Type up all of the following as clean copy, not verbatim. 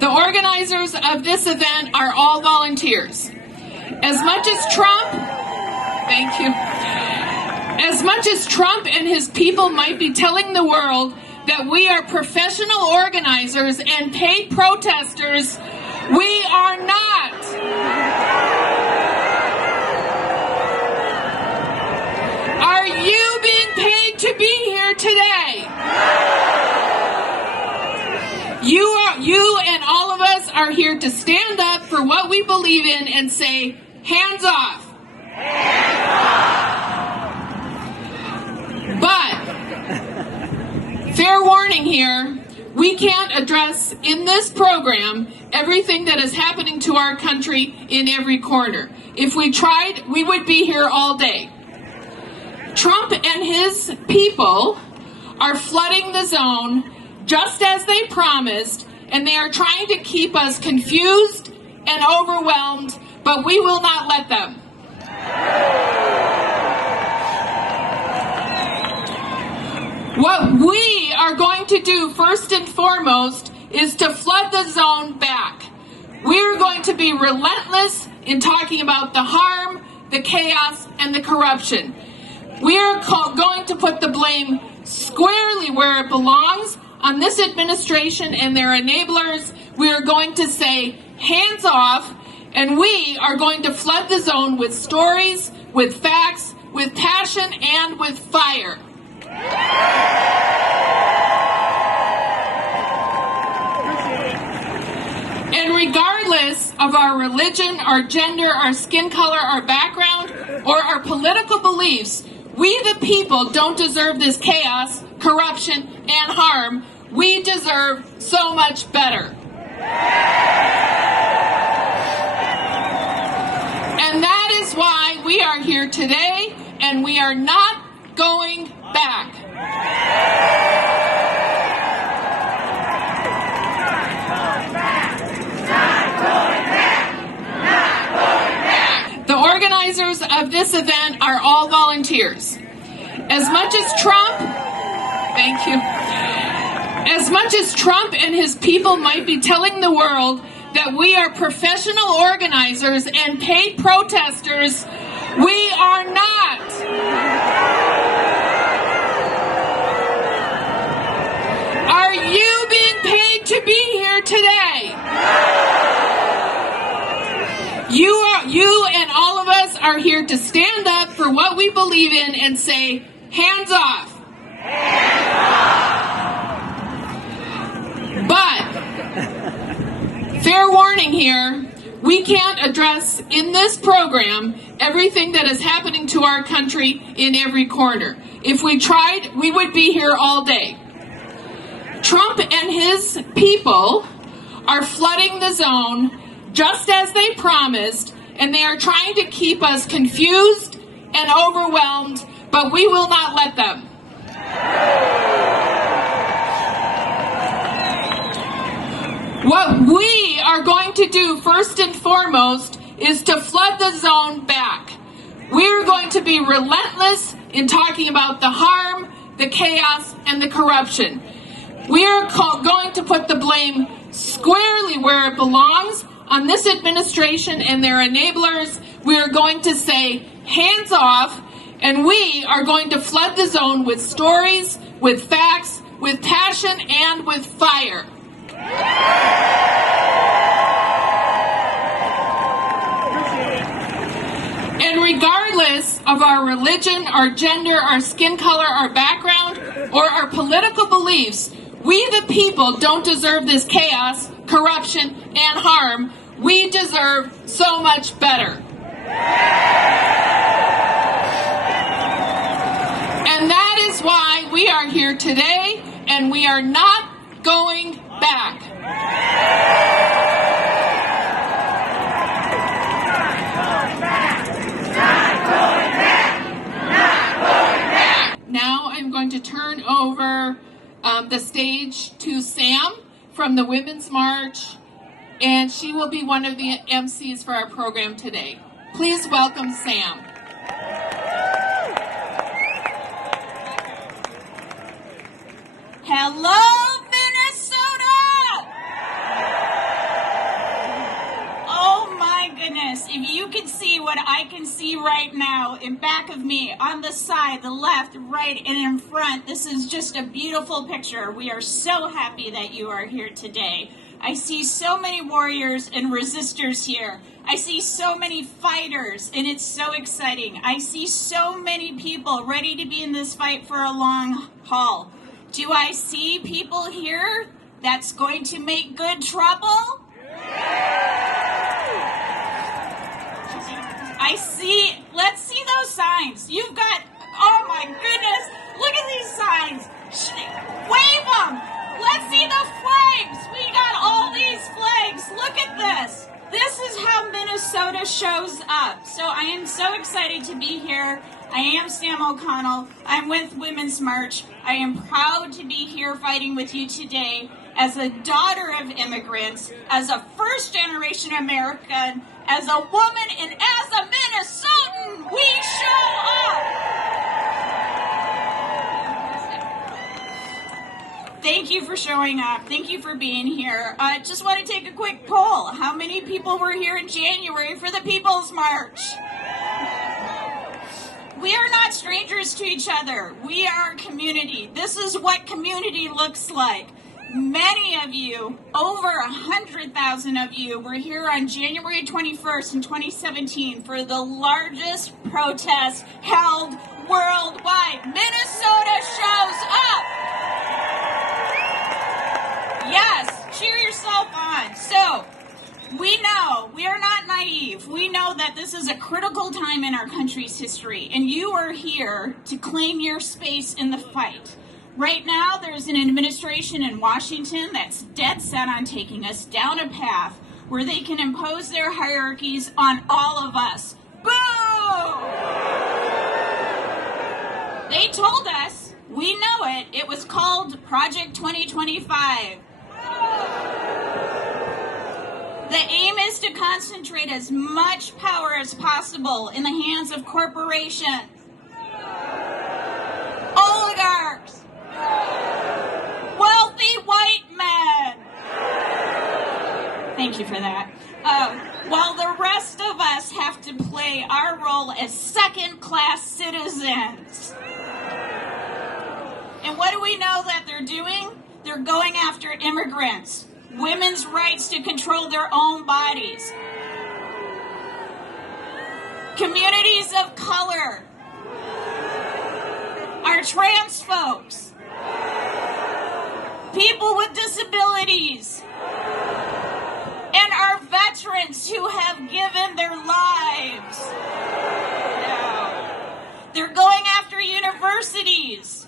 The organizers of this event are all volunteers. As much as Trump, thank you, as much as Trump and his people might be telling the world that we are professional organizers and paid protesters, we are not. Are you being paid to be here today? You and all of us are here to stand up for what we believe in and say, hands off. Hands off. But, fair warning here, we can't address in this program everything that is happening to our country in every corner. If we tried, we would be here all day. Trump and his people are flooding the zone just as they promised, and they are trying to keep us confused and overwhelmed, but we will not let them. What we are going to do first and foremost is to flood the zone back. We're going to be relentless in talking about the harm, the chaos, and the corruption. We are going to put the blame squarely where it belongs on this administration and their enablers. We are going to say, hands off, and we are going to flood the zone with stories, with facts, with passion, and with fire. And regardless of our religion, our gender, our skin color, our background, or our political beliefs, we the people don't deserve this chaos, corruption, and harm. We deserve so much better. And that is why we are here today, and we are not going back. The organizers of this event are all volunteers. As much as Trump, thank you, as much as Trump and his people might be telling the world that we are professional organizers and paid protesters, we are not. Are you being paid to be here today? You and all of us are here to stand up for what we believe in and say, hands off. Hands off. But, fair warning here, we can't address in this program everything that is happening to our country in every corner. If we tried, we would be here all day. Trump and his people are flooding the zone just as they promised, and they are trying to keep us confused and overwhelmed, but we will not let them. What we are going to do first and foremost is to flood the zone back. We're going to be relentless in talking about the harm, the chaos, and the corruption. We are going to put the blame squarely where it belongs on this administration and their enablers. We are going to say, hands off, and we are going to flood the zone with stories, with facts, with passion, and with fire. And regardless of our religion, our gender, our skin color, our background, or our political beliefs, we the people don't deserve this chaos, corruption, and harm. We deserve so much better. And that is why we are here today, and we are not going back. Now I'm going to turn over the stage to Sam from the Women's March, and she will be one of the MCs for our program today. Please welcome Sam. Hello, Minnesota! if you could see what I can see right now in back of me, on the side, the left, right, and in front, this is just a beautiful picture. We are so happy that you are here today. I see so many warriors and resistors here. I see so many fighters, and it's so exciting. I see so many people ready to be in this fight for a long haul. Do I see people here that's going to make good trouble? I see, let's see those signs. You've got, oh my goodness, look at these signs. Wave them. Let's see the flags. We got all these flags. Look at this. This is how Minnesota shows up. So I am so excited to be here. I am Sam O'Connell. I'm with Women's March. I am proud to be here fighting with you today as a daughter of immigrants, as a first-generation American, as a woman, and as a Minnesotan. We show up. Thank you for showing up. Thank you for being here. Just want to take a quick poll. How many people were here in January for the People's March? We are not strangers to each other. We are a community. This is what community looks like. Many of you, over 100,000 of you, were here on January 21st in 2017 for the largest protest held worldwide. Minnesota shows up. Yes, cheer yourself on. So, we know, we are not naive. We know that this is a critical time in our country's history, and you are here to claim your space in the fight. Right now, there's an administration in Washington that's dead set on taking us down a path where they can impose their hierarchies on all of us. Boo! They told us, we know it, it was called Project 2025. The aim is to concentrate as much power as possible in the hands of corporations, oligarchs, wealthy white men. Thank you for that. While the rest of us have to play our role as second-class citizens. And what do we know that they're doing? They're going after immigrants, women's rights to control their own bodies, communities of color, our trans folks, people with disabilities, and our veterans who have given their lives. They're going after universities,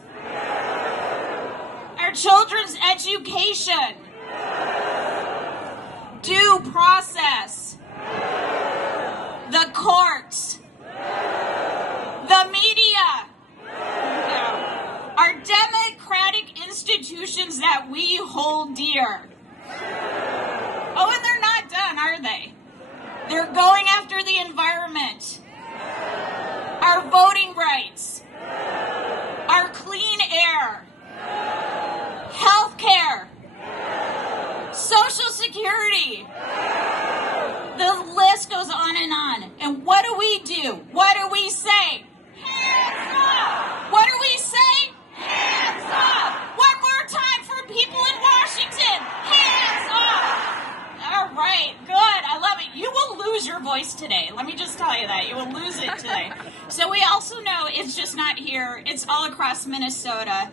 our children's education, due process, the courts, the media, our democratic institutions that we hold dear. Oh, and they're not done, are they? They're going after the environment, our voting rights, our clean air, health care, Social Security. The list goes on and on. And what do we do? What do we say? Hands up! What do we say? Hands up! One more time for people in Washington. Hands up! All right, good. I love it. You will lose your voice today. Let me just tell you that. You will lose it today. So we also know it's just not here. It's all across Minnesota.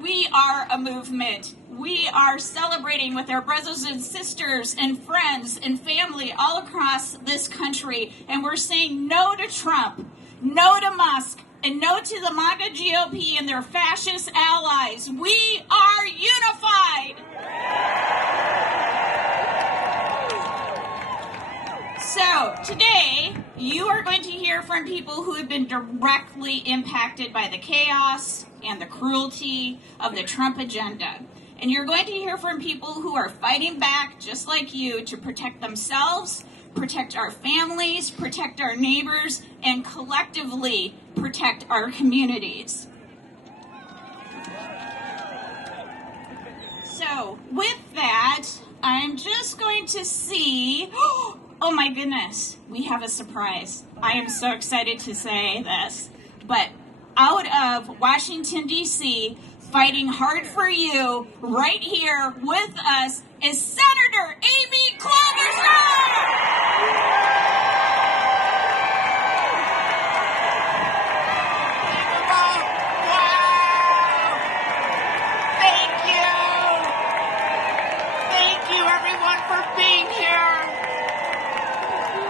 We are a movement. We are celebrating with our brothers and sisters and friends and family all across this country. And we're saying no to Trump, no to Musk, and no to the MAGA GOP and their fascist allies. We are unified. So today, you are going to hear from people who have been directly impacted by the chaos and the cruelty of the Trump agenda. And you're going to hear from people who are fighting back, just like you, to protect themselves, protect our families, protect our neighbors, and collectively protect our communities. So with that, I'm just going to see... Oh my goodness, we have a surprise. I am so excited to say this, but out of Washington, D.C., fighting hard for you right here with us is Senator Amy Klobuchar!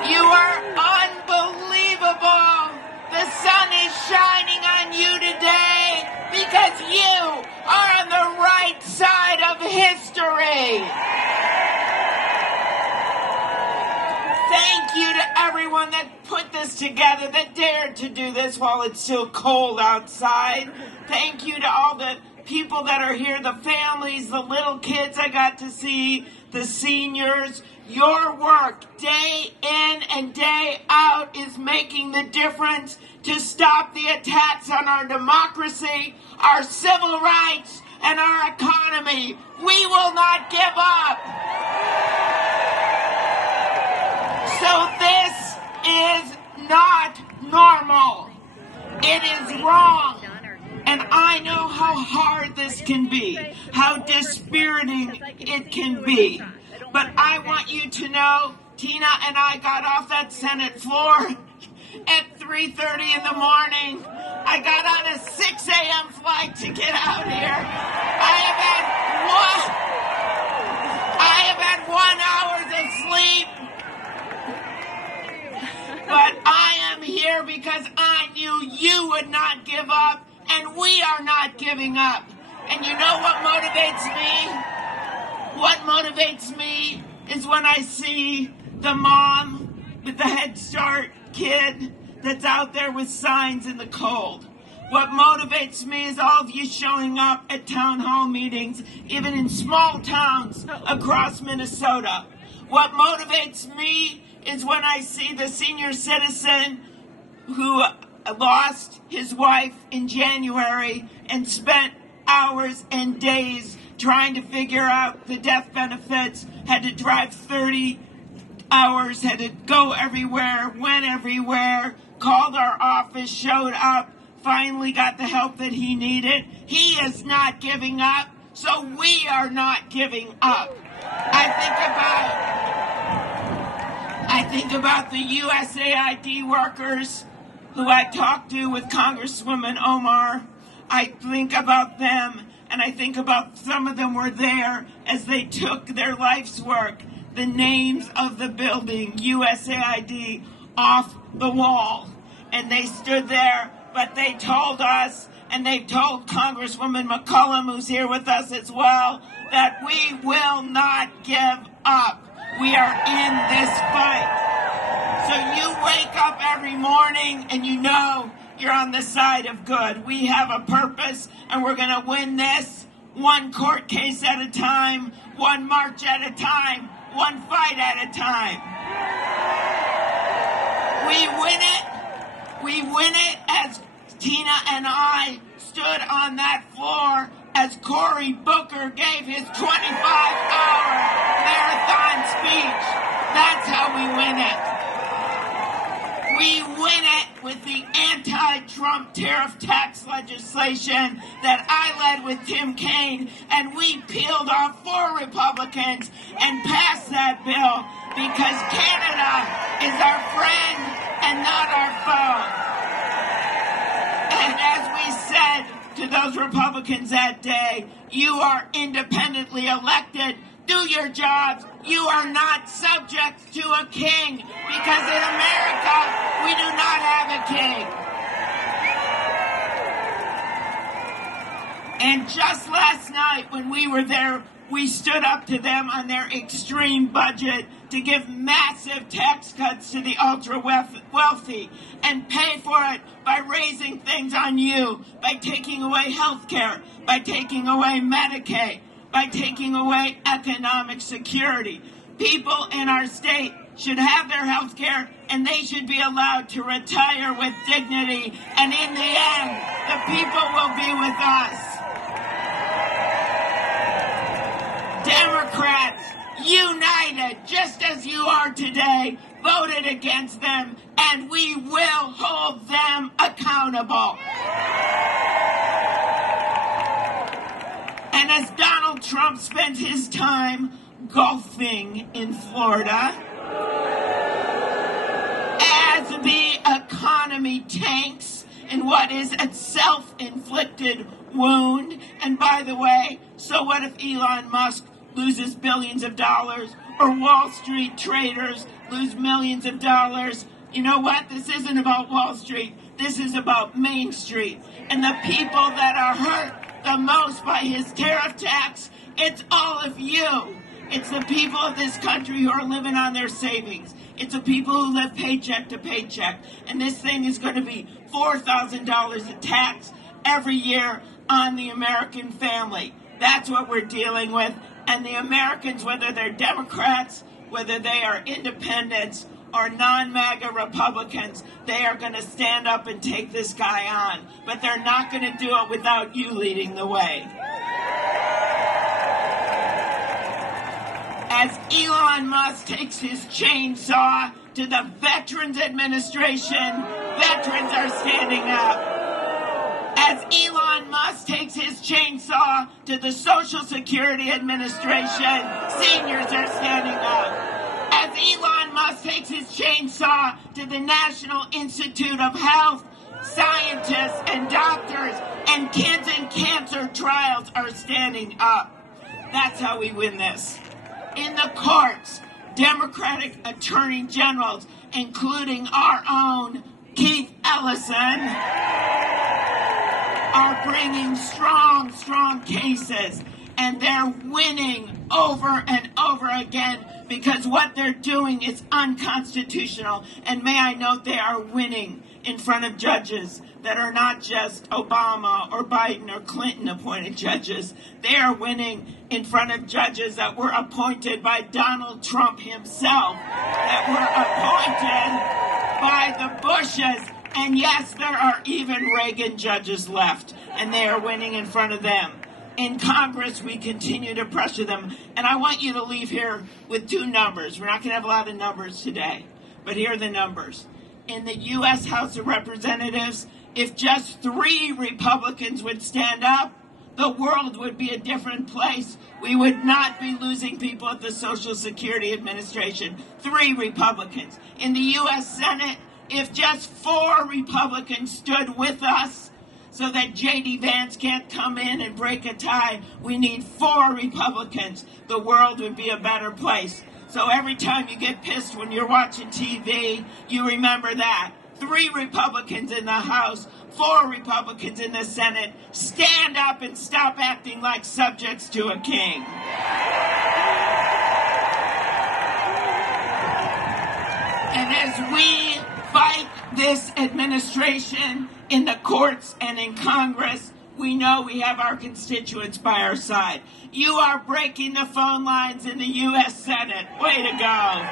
You are unbelievable. The sun is shining on you today because you are on the right side of history. Thank you to everyone that put this together, that dared to do this while it's still cold outside. Thank you to all the people that are here, the families, the little kids I got to see, the seniors. Your work day in and day out is making the difference to stop the attacks on our democracy, our civil rights, and our economy. We will not give up. So this is not normal. It is wrong. And I know how hard this can be, how dispiriting it can be. But I want you to know, Tina and I got off that Senate floor at 3:30 in the morning. I got on a 6 a.m. flight to get out here. I have had 1 hour of sleep. But I am here because I knew you would not give up, and we are not giving up. And you know what motivates me? What motivates me is when I see the mom with the Head Start kid that's out there with signs in the cold. What motivates me is all of you showing up at town hall meetings, even in small towns across Minnesota. What motivates me is when I see the senior citizen who lost his wife in January and spent hours and days trying to figure out the death benefits, had to drive 30 hours, had to go everywhere, went everywhere, called our office, showed up, finally got the help that he needed. He is not giving up, so we are not giving up. I think about the USAID workers who I talked to with Congresswoman Omar. I think about them, and I think about some of them were there as they took their life's work, the names of the building, USAID, off the wall. And they stood there, but they told us, and they told Congresswoman McCollum, who's here with us as well, that we will not give up. We are in this fight. So you wake up every morning and you know you're on the side of good. We have a purpose, and we're going to win this one court case at a time, one march at a time, one fight at a time. We win it as Tina and I stood on that floor as Cory Booker gave his 25-hour marathon speech. That's how we win it. We win it with the anti-Trump tariff tax legislation that I led with Tim Kaine, and we peeled off 4 Republicans and passed that bill because Canada is our friend and not our foe. And as we said to those Republicans that day, you are independently elected. Do your jobs. You are not subject to a king, because in America, we do not have a king. And just last night when we were there, we stood up to them on their extreme budget to give massive tax cuts to the ultra-wealthy and pay for it by raising things on you, by taking away health care, by taking away Medicaid, by taking away economic security. People in our state should have their health care, and they should be allowed to retire with dignity. And in the end, the people will be with us. Democrats, united, just as you are today, voted against them, and we will hold them accountable. And as Donald Trump spent his time golfing in Florida, as the economy tanks in what is a self-inflicted wound, and by the way, so what if Elon Musk loses billions of dollars, or Wall Street traders lose millions of dollars? You know what? This isn't about Wall Street. This is about Main Street. And the people that are hurt the most by his tariff tax, it's all of you. It's the people of this country who are living on their savings. It's the people who live paycheck to paycheck. And this thing is going to be $4,000 in tax every year on the American family. That's what we're dealing with. And the Americans, whether they're Democrats, whether they are independents or non-MAGA Republicans, they are going to stand up and take this guy on. But they're not going to do it without you leading the way. As Elon Musk takes his chainsaw to the Veterans Administration, veterans are standing up. As Elon Musk takes his chainsaw to the Social Security Administration, seniors are standing up. As Elon Musk takes his chainsaw to the National Institute of Health, scientists and doctors and kids in cancer trials are standing up. That's how we win this. In the courts, Democratic attorney generals, including our own Keith Ellison, are bringing strong cases, and they're winning over and over again because what they're doing is unconstitutional. And may I note, they are winning in front of judges that are not just Obama or Biden or Clinton appointed judges. They are winning in front of judges that were appointed by Donald Trump himself, that were appointed by the Bushes. And yes, there are even Reagan judges left, and they are winning in front of them. In Congress, we continue to pressure them. And I want you to leave here with two numbers. We're not going to have a lot of numbers today, but here are the numbers. In the U.S. House of Representatives, if just 3 Republicans would stand up, the world would be a different place. We would not be losing people at the Social Security Administration. 3 Republicans. In the U.S. Senate, if just 4 Republicans stood with us so that J.D. Vance can't come in and break a tie, we need 4 Republicans. The world would be a better place. So every time you get pissed when you're watching TV, you remember that. 3 Republicans in the House, 4 Republicans in the Senate. Stand up and stop acting like subjects to a king. And as we fight this administration in the courts and in Congress, we know we have our constituents by our side. You are breaking the phone lines in the U.S. Senate. Way to go.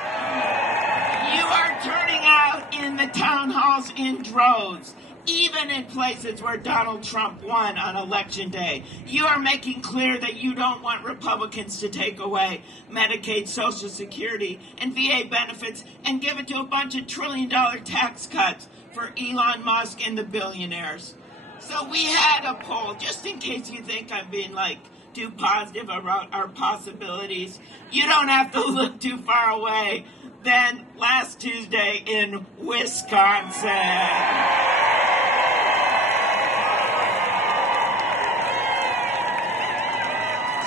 You are turning out in the town halls in droves, even in places where Donald Trump won on Election Day. You are making clear that you don't want Republicans to take away Medicaid, Social Security, and VA benefits and give it to a bunch of trillion-dollar tax cuts for Elon Musk and the billionaires. So we had a poll, just in case you think I'm being too positive about our possibilities. You don't have to look too far away than last Tuesday in Wisconsin.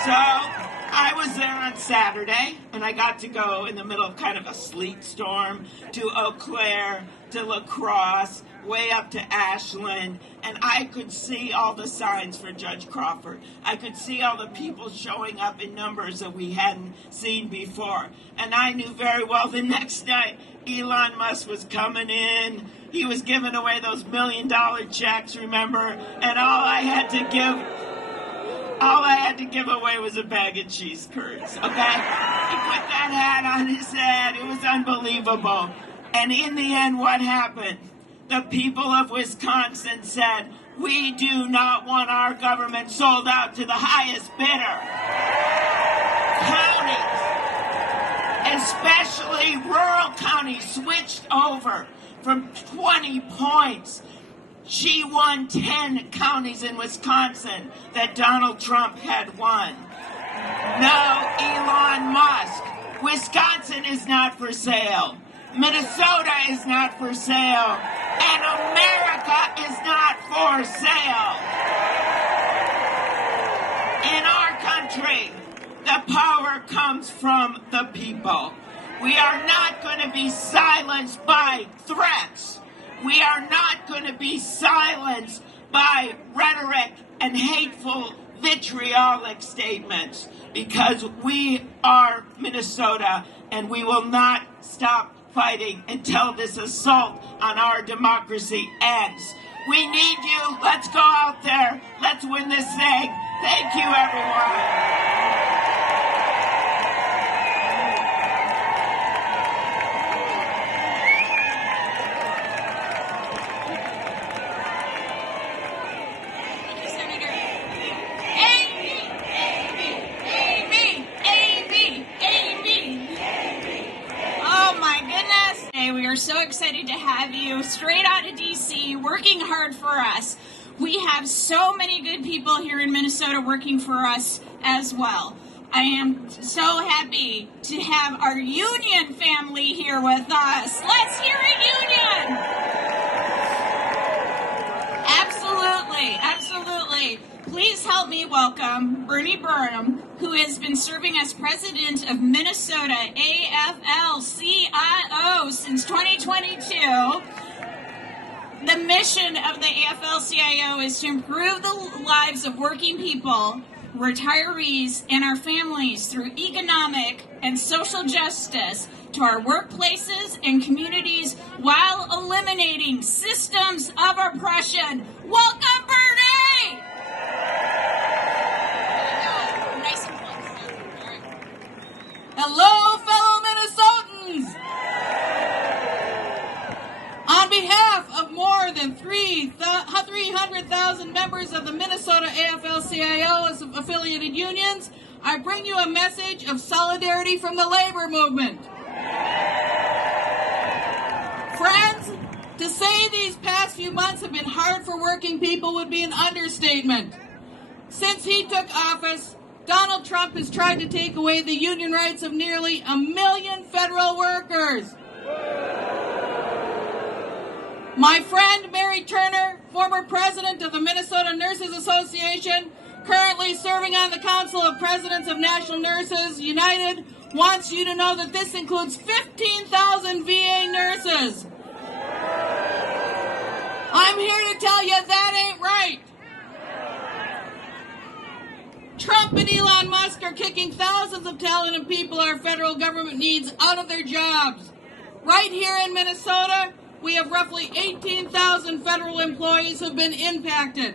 So I was there on Saturday, and I got to go in the middle of kind of a sleet storm to Eau Claire, to La Crosse, way up to Ashland, and I could see all the signs for Judge Crawford. I could see all the people showing up in numbers that we hadn't seen before. And I knew very well the next night Elon Musk was coming in. He was giving away those $1 million checks, remember? And all I had to give away was a bag of cheese curds, okay? He put that hat on his head. It was unbelievable. And in the end, what happened? The people of Wisconsin said, we do not want our government sold out to the highest bidder. especially rural counties, switched over from 20 points. She won 10 counties in Wisconsin that Donald Trump had won. No, Elon Musk. Wisconsin is not for sale. Minnesota is not for sale. And America is not for sale. In our country, the power comes from the people. We are not going to be silenced by threats. We are not going to be silenced by rhetoric and hateful, vitriolic statements, because we are Minnesota, and we will not stop fighting until this assault on our democracy ends. We need you. Let's go out there. Let's win this thing. Thank you, everyone. We're so excited to have you straight out of DC working hard for us. We have so many good people here in Minnesota working for us as well. I am so happy to have our union family here with us. Let's hear a union! Absolutely, absolutely. Please help me welcome Bernie Burnham, who has been serving as president of Minnesota AFL-CIO since 2022. The mission of the AFL-CIO is to improve the lives of working people, retirees, and our families through economic and social justice to our workplaces and communities while eliminating systems of oppression. Welcome, Bernie! Hello, fellow Minnesotans! On behalf of more than 300,000 members of the Minnesota AFL-CIO affiliated unions, I bring you a message of solidarity from the labor movement. Friends, to say these past few months have been hard for working people would be an understatement. Since he took office, Donald Trump has tried to take away the union rights of nearly 1 million federal workers. My friend Mary Turner, former president of the Minnesota Nurses Association, currently serving on the Council of Presidents of National Nurses United, wants you to know that this includes 15,000 VA nurses. I'm here to tell you that ain't right. Trump and Elon Musk are kicking thousands of talented people our federal government needs out of their jobs. Right here in Minnesota, we have roughly 18,000 federal employees who've been impacted.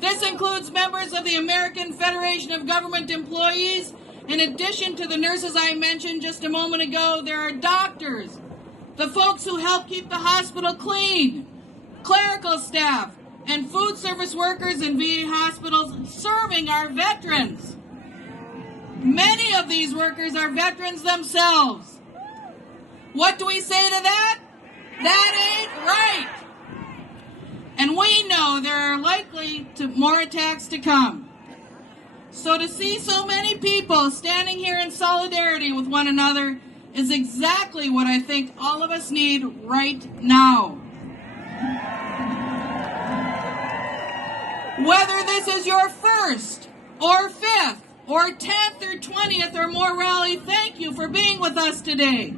This includes members of the American Federation of Government Employees. In addition to the nurses I mentioned just a moment ago, there are doctors, the folks who help keep the hospital clean, clerical staff, and food service workers in VA hospitals serving our veterans. Many of these workers are veterans themselves. What do we say to that? That ain't right. And we know there are likely more attacks to come. So to see so many people standing here in solidarity with one another is exactly what I think all of us need right now. Whether this is your first or 5th or 10th or 20th or more rally, thank you for being with us today.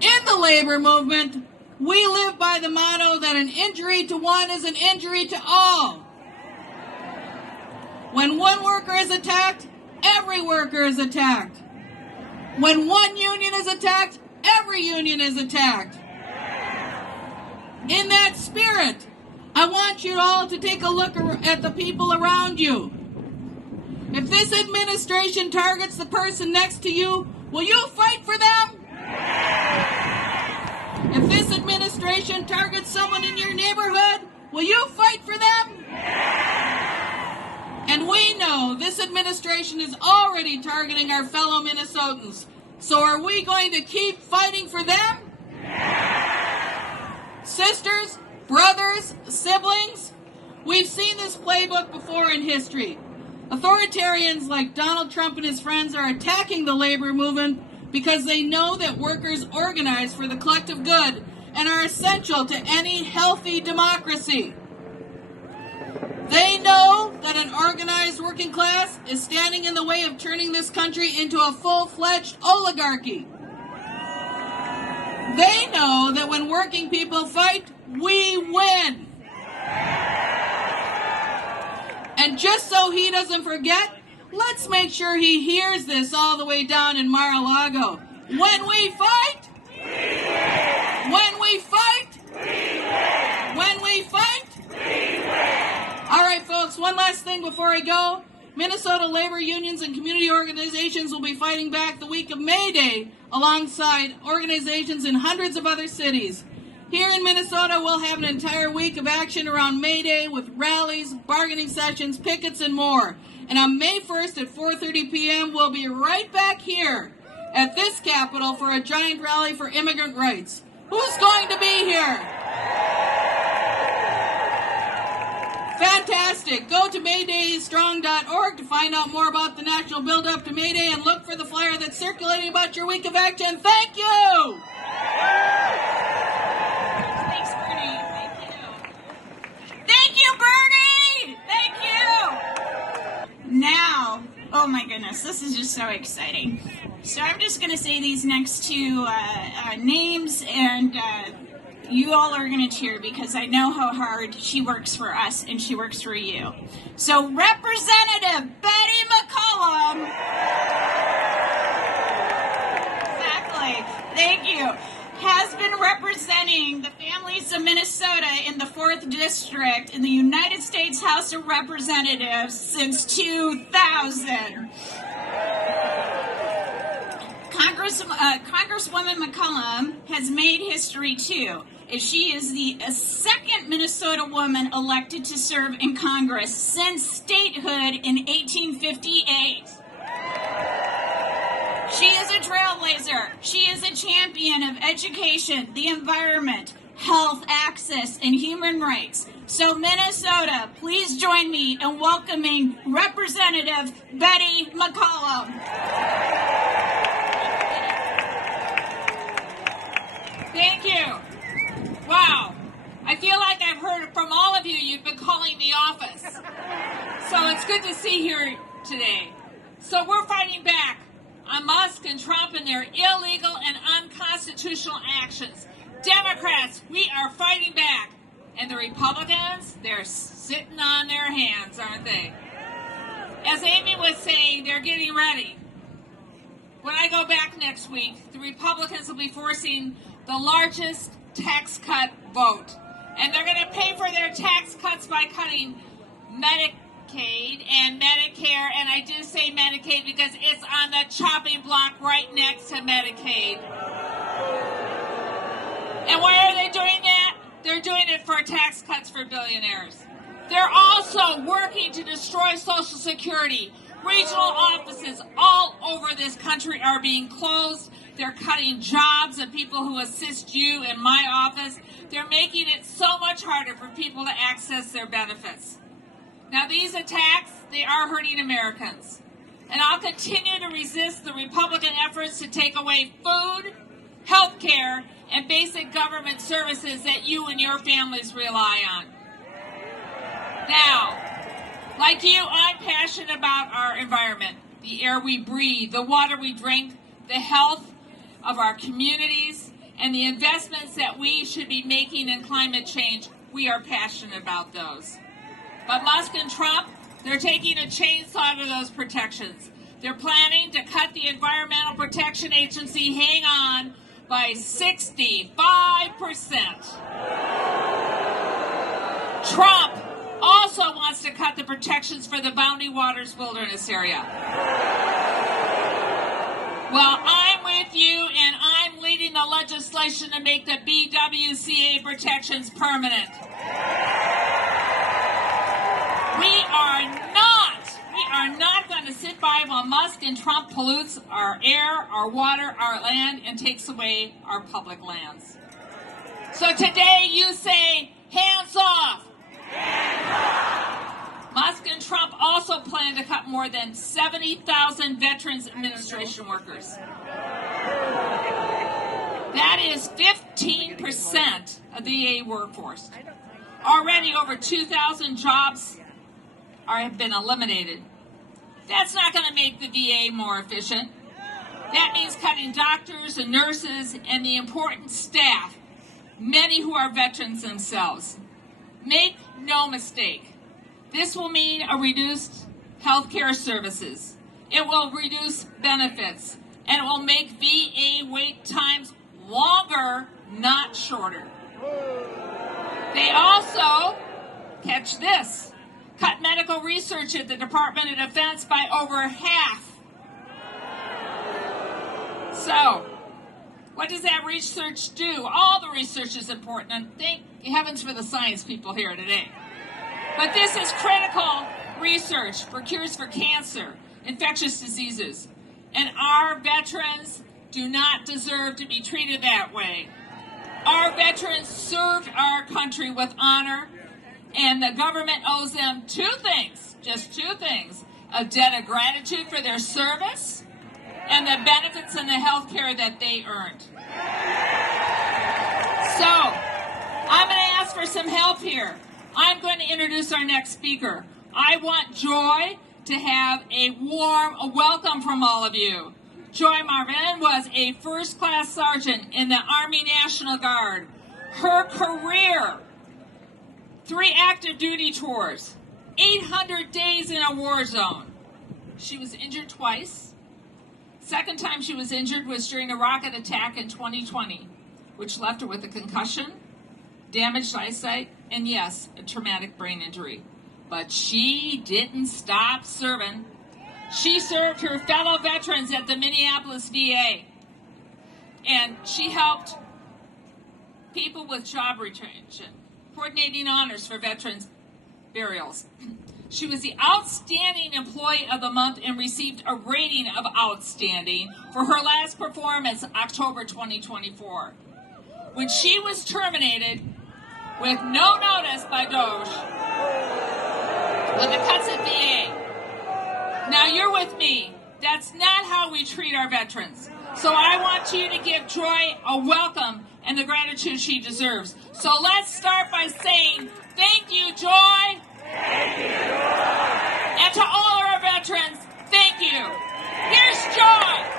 In the labor movement, we live by the motto that an injury to one is an injury to all. When one worker is attacked, every worker is attacked. When one union is attacked, every union is attacked. In that spirit, I want you all to take a look at the people around you. If this administration targets the person next to you, will you fight for them? If this administration targets someone in your neighborhood, will you fight for them? And we know this administration is already targeting our fellow Minnesotans. So are we going to keep fighting for them? Sisters, brothers, siblings, we've seen this playbook before in history. Authoritarians like Donald Trump and his friends are attacking the labor movement because they know that workers organize for the collective good and are essential to any healthy democracy. They know that an organized working class is standing in the way of turning this country into a full-fledged oligarchy. They know that when working people fight, we win. And just so he doesn't forget, let's make sure he hears this all the way down in Mar-a-Lago. When we fight, we win. When we fight, we win. When we fight, we win. All right, folks, one last thing before I go. Minnesota labor unions and community organizations will be fighting back the week of May Day alongside organizations in hundreds of other cities. Here in Minnesota, we'll have an entire week of action around May Day with rallies, bargaining sessions, pickets, and more. And on May 1st at 4:30 p.m., we'll be right back here at this Capitol for a giant rally for immigrant rights. Who's going to be here? Fantastic. Go to maydaystrong.org to find out more about the national build-up to May Day and look for the flyer that's circulating about your week of action. Thank you! Thanks, Bernie. Thank you. Thank you, Bernie! Thank you! Now, oh my goodness, this is just so exciting. So I'm just going to say these next two names, and you all are going to cheer because I know how hard she works for us and she works for you. So Representative Betty McCollum. Exactly. Thank you. Has been representing the families of Minnesota in the 4th District in the United States House of Representatives since 2000. Congresswoman McCollum has made history too, as she is the second Minnesota woman elected to serve in Congress since statehood in 1858. She is a trailblazer. She is a champion of education, the environment, health, access, and human rights. So Minnesota, please join me in welcoming Representative Betty McCollum. Thank you. Wow. I feel like I've heard from all of you. You've been calling the office. So it's good to see you here today. So we're fighting back on Musk and Trump and their illegal and unconstitutional actions. Democrats, we are fighting back. And the Republicans, they're sitting on their hands, aren't they? As Amy was saying, they're getting ready. When I go back next week, the Republicans will be forcing the largest tax cut vote. And they're going to pay for their tax cuts by cutting Medicaid and Medicare. And I do say Medicaid because it's on the chopping block right next to Medicaid. And why are they doing that? They're doing it for tax cuts for billionaires. They're also working to destroy Social Security. Regional offices all over this country are being closed. They're cutting jobs and people who assist you in my office. They're making it so much harder for people to access their benefits. Now, these attacks, they are hurting Americans. And I'll continue to resist the Republican efforts to take away food, health care, and basic government services that you and your families rely on. Now, like you, I'm passionate about our environment, the air we breathe, the water we drink, the health of our communities, and the investments that we should be making in climate change. We are passionate about those. But Musk and Trump, they're taking a chainsaw to those protections. They're planning to cut the Environmental Protection Agency, hang on, by 65%. Trump also wants to cut the protections for the Boundary Waters Wilderness area. Well, I'm with you, and I'm leading the legislation to make the BWCA protections permanent. We are not are not going to sit by while Musk and Trump pollutes our air, our water, our land, and takes away our public lands. So today you say, hands off. Hands off. Musk and Trump also plan to cut more than 70,000 Veterans Administration workers. That is 15% of the VA workforce. Already over 2,000 jobs have been eliminated. That's not going to make the VA more efficient. That means cutting doctors and nurses and the important staff, many who are veterans themselves. Make no mistake, this will mean a reduced health care services. It will reduce benefits, and it will make VA wait times longer, not shorter. They also, catch this, cut medical research at the Department of Defense by over half. So, what does that research do? All the research is important, and thank heavens for the science people here today. But this is critical research for cures for cancer, infectious diseases, and our veterans do not deserve to be treated that way. Our veterans served our country with honor, and the government owes them two things, just two things: a debt of gratitude for their service and the benefits and the health care that they earned. So, I'm going to ask for some help here. I'm going to introduce our next speaker. I want Joy to have a warm welcome from all of you. Joy Marvin was a first-class sergeant in the Army National Guard. Her career, 3 active duty tours, 800 days in a war zone. She was injured twice. Second time she was injured was during a rocket attack in 2020, which left her with a concussion, damaged eyesight, and yes, a traumatic brain injury. But she didn't stop serving. She served her fellow veterans at the Minneapolis VA, and she helped people with job retention, coordinating honors for veterans burials. She was the Outstanding Employee of the Month and received a rating of outstanding for her last performance, October 2024. When she was terminated with no notice by DOJ, with the cuts at VA. Now you're with me. That's not how we treat our veterans. So I want you to give Joy a welcome and the gratitude she deserves. So let's start by saying, thank you, Joy. Thank you, Joy. And to all of our veterans, thank you. Here's Joy.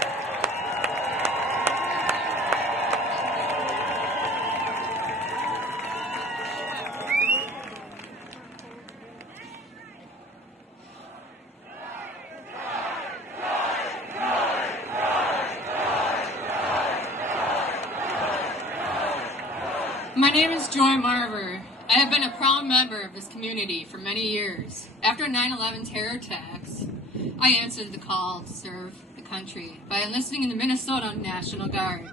My name is Joy Marver. I have been a proud member of this community for many years. After 9/11 terror attacks, I answered the call to serve the country by enlisting in the Minnesota National Guard.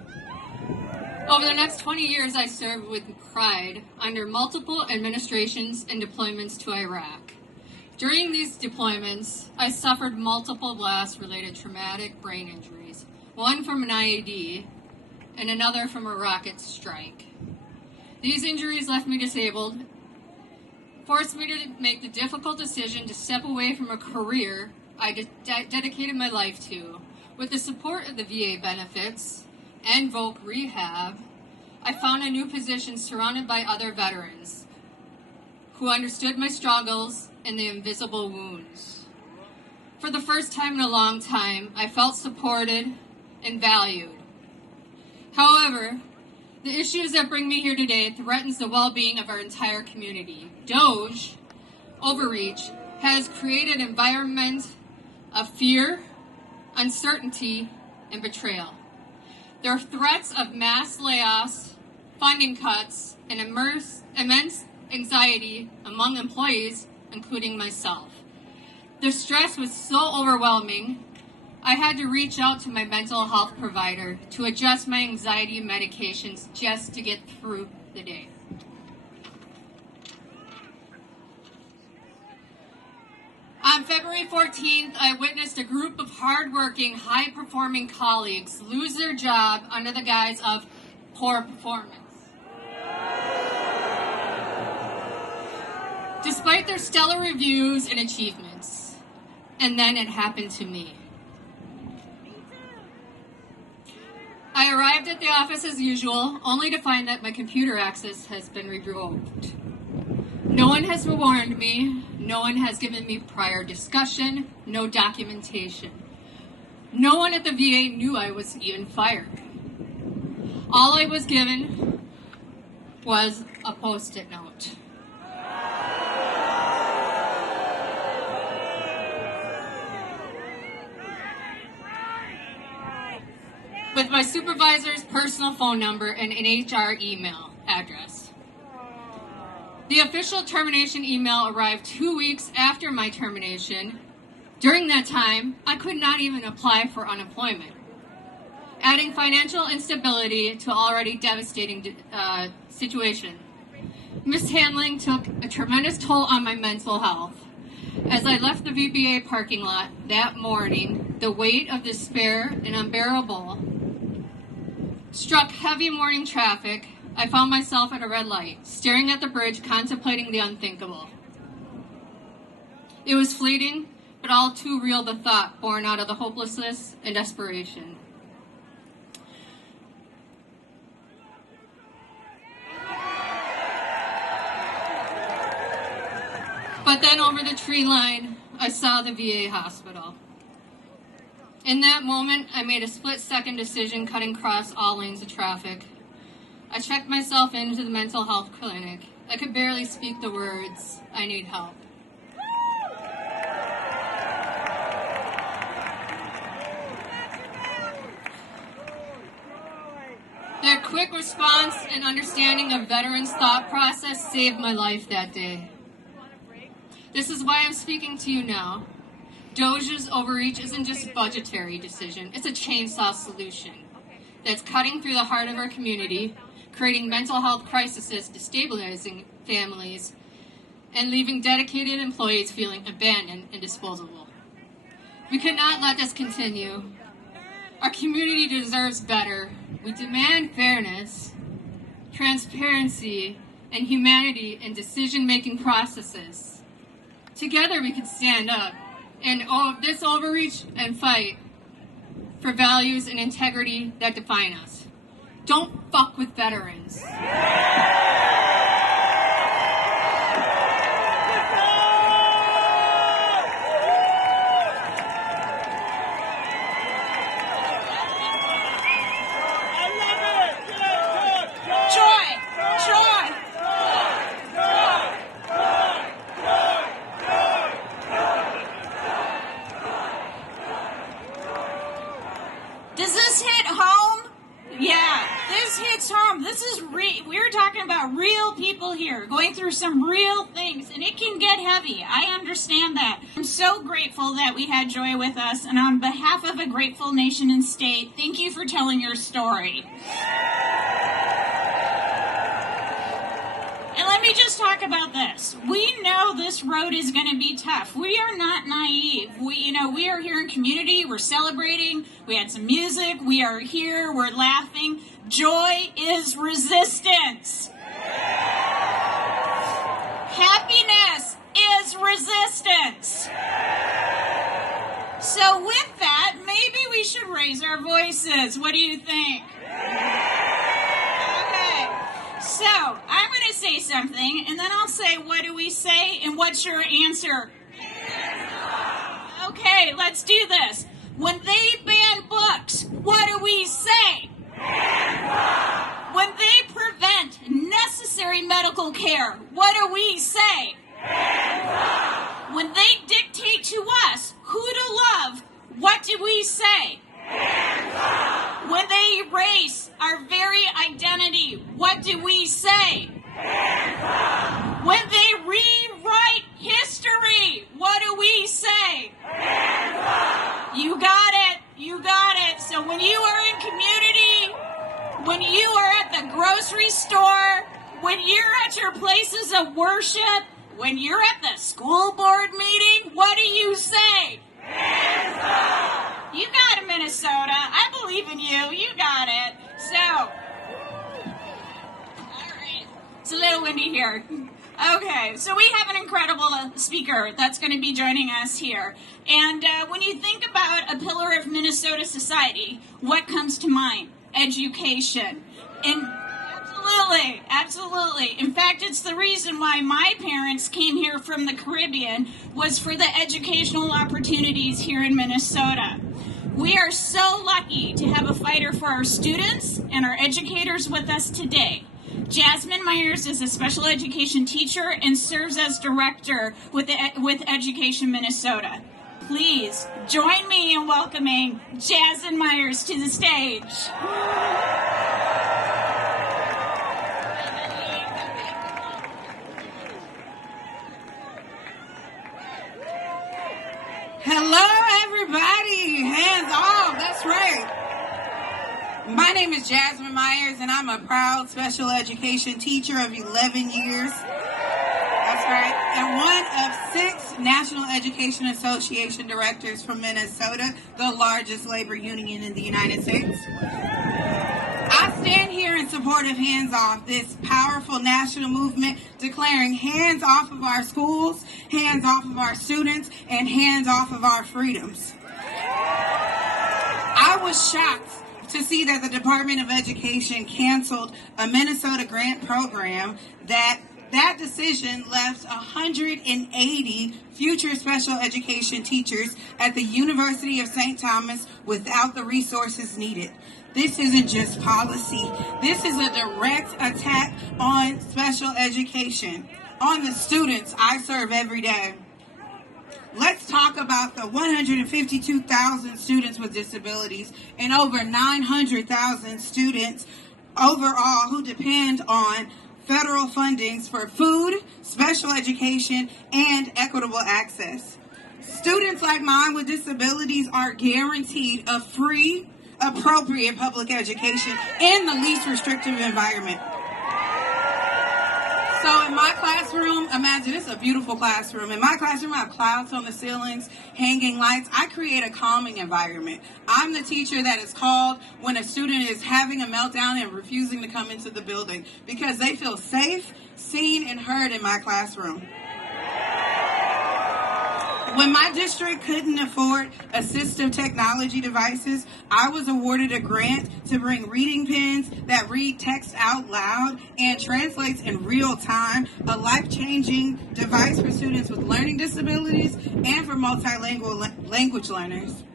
Over the next 20 years, I served with pride under multiple administrations and deployments to Iraq. During these deployments, I suffered multiple blast-related traumatic brain injuries, one from an IED and another from a rocket strike. These injuries left me disabled, forced me to make the difficult decision to step away from a career I dedicated my life to. With the support of the VA benefits and Voc Rehab, I found a new position surrounded by other veterans who understood my struggles and the invisible wounds. For the first time in a long time, I felt supported and valued. However, the issues that bring me here today threatens the well-being of our entire community. DOJ, overreach, has created an environment of fear, uncertainty, and betrayal. There are threats of mass layoffs, funding cuts, and immense anxiety among employees, including myself. The stress was so overwhelming, I had to reach out to my mental health provider to adjust my anxiety medications just to get through the day. On February 14th, I witnessed a group of hardworking, high-performing colleagues lose their job under the guise of poor performance. Despite their stellar reviews and achievements. And then it happened to me. I arrived at the office as usual, only to find that my computer access has been revoked. No one has warned me, no one has given me prior discussion, no documentation. No one at the VA knew I was even fired. All I was given was a Post-it note. With my supervisor's personal phone number and an HR email address. The official termination email arrived 2 weeks after my termination. During that time, I could not even apply for unemployment, adding financial instability to already devastating situation. Mishandling took a tremendous toll on my mental health. As I left the VBA parking lot that morning, the weight of despair and unbearable struck heavy morning traffic. I found myself at a red light, staring at the bridge, contemplating the unthinkable. It was fleeting, but all too real the thought born out of the hopelessness and desperation. But then over the tree line, I saw the VA hospital. In that moment, I made a split-second decision cutting across all lanes of traffic. I checked myself into the mental health clinic. I could barely speak the words, "I need help." Their quick response and understanding of veterans' thought process saved my life that day. This is why I'm speaking to you now. DOJ's overreach isn't just a budgetary decision, it's a chainsaw solution that's cutting through the heart of our community, creating mental health crises, destabilizing families, and leaving dedicated employees feeling abandoned and disposable. We cannot let this continue. Our community deserves better. We demand fairness, transparency, and humanity in decision-making processes. Together we can stand up and this overreach and fight for values and integrity that define us. Don't fuck with veterans. Does this hit home? Yeah, this hits home. This is we're talking about real people here going through some real things, and it can get heavy. I understand that. I'm so grateful that we had Joy with us, and on behalf of a grateful nation and state, thank you for telling your story. And let me just talk about this. We know this road is going to be tough. We are not naive. We are here in community. We're celebrating. We had some music. We are here. We're laughing. Joy is resistance. Happiness is resistance. So with that, maybe we should raise our voices. What do you think? So, I'm going to say something, and then I'll say, what do we say, and what's your answer? Okay, let's do this. When they ban books, what do we say? When they prevent necessary medical care, what do we say? When they dictate to us who to love, what do we say? When they erase our very identity, what do we say? When they rewrite history, what do we say? You got it. You got it. So when you are in community, when you are at the grocery store, when you're at your places of worship, When you're at the school board meeting, what do you say? Hands up! You got it, Minnesota. I believe in you. You got it. So, all right. It's a little windy here. Okay, so we have an incredible speaker that's going to be joining us here. And when you think about a pillar of Minnesota society, what comes to mind? Education. And absolutely, absolutely. In fact, it's the reason why my parents came here from the Caribbean, was for the educational opportunities here in Minnesota. We are so lucky to have a fighter for our students and our educators with us today. Jasmine Myers is a special education teacher and serves as director with Education Minnesota. Please join me in welcoming Jasmine Myers to the stage. Hello, everybody. Hands off. That's right. My name is Jasmine Myers, and I'm a proud special education teacher of 11 years. That's right. And one of 6 National Education Association directors from Minnesota, the largest labor union in the United States. I stand here in support of Hands Off, this powerful national movement declaring hands off of our schools, hands off of our students, and hands off of our freedoms. I was shocked to see that the Department of Education canceled a Minnesota grant program that decision left 180 future special education teachers at the University of St. Thomas without the resources needed. This isn't just policy. This is a direct attack on special education, on the students I serve every day. Let's talk about the 152,000 students with disabilities and over 900,000 students overall who depend on federal fundings for food, special education, and equitable access. Students like mine with disabilities are guaranteed a free, appropriate public education in the least restrictive environment. So in my classroom, imagine it's a beautiful classroom. In my classroom, I have clouds on the ceilings, hanging lights. I create a calming environment. I'm the teacher that is called when a student is having a meltdown and refusing to come into the building because they feel safe, seen, and heard in my classroom. When my district couldn't afford assistive technology devices, I was awarded a grant to bring reading pens that read text out loud and translates in real time, a life-changing device for students with learning disabilities and for multilingual language learners.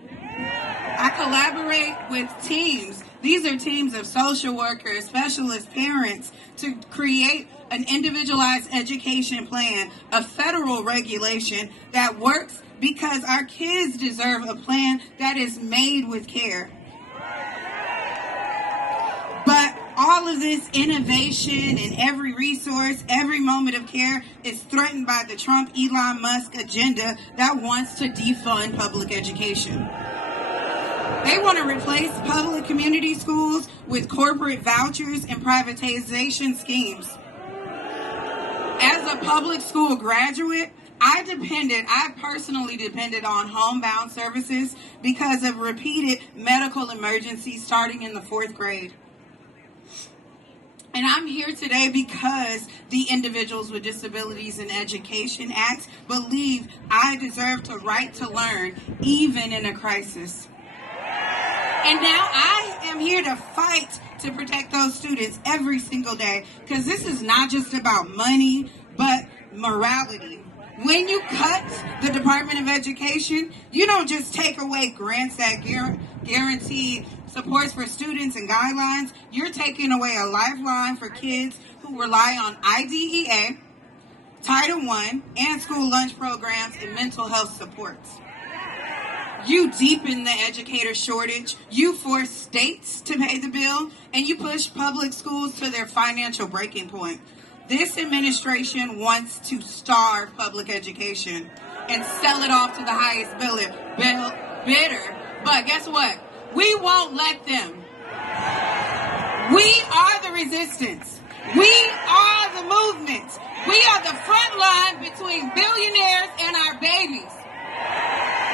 I collaborate with teams. These are teams of social workers, specialists, parents, to create an individualized education plan, a federal regulation that works because our kids deserve a plan that is made with care. But all of this innovation and every resource, every moment of care is threatened by the Trump-Elon Musk agenda that wants to defund public education. They want to replace public community schools with corporate vouchers and privatization schemes. As a public school graduate, I personally depended on homebound services because of repeated medical emergencies starting in the 4th grade. And I'm here today because the Individuals with Disabilities in Education Act believe I deserve the right to learn, even in a crisis. And now I am here to fight to protect those students every single day, because this is not just about money, but morality. When you cut the Department of Education, you don't just take away grants that guarantee supports for students and guidelines. You're taking away a lifeline for kids who rely on IDEA, Title I, and school lunch programs and mental health supports. You deepen the educator shortage, you force states to pay the bill, and you push public schools to their financial breaking point. This administration wants to starve public education and sell it off to the highest bidder. But guess what? We won't let them. We are the resistance. We are the movement. We are the front line between billionaires and our babies.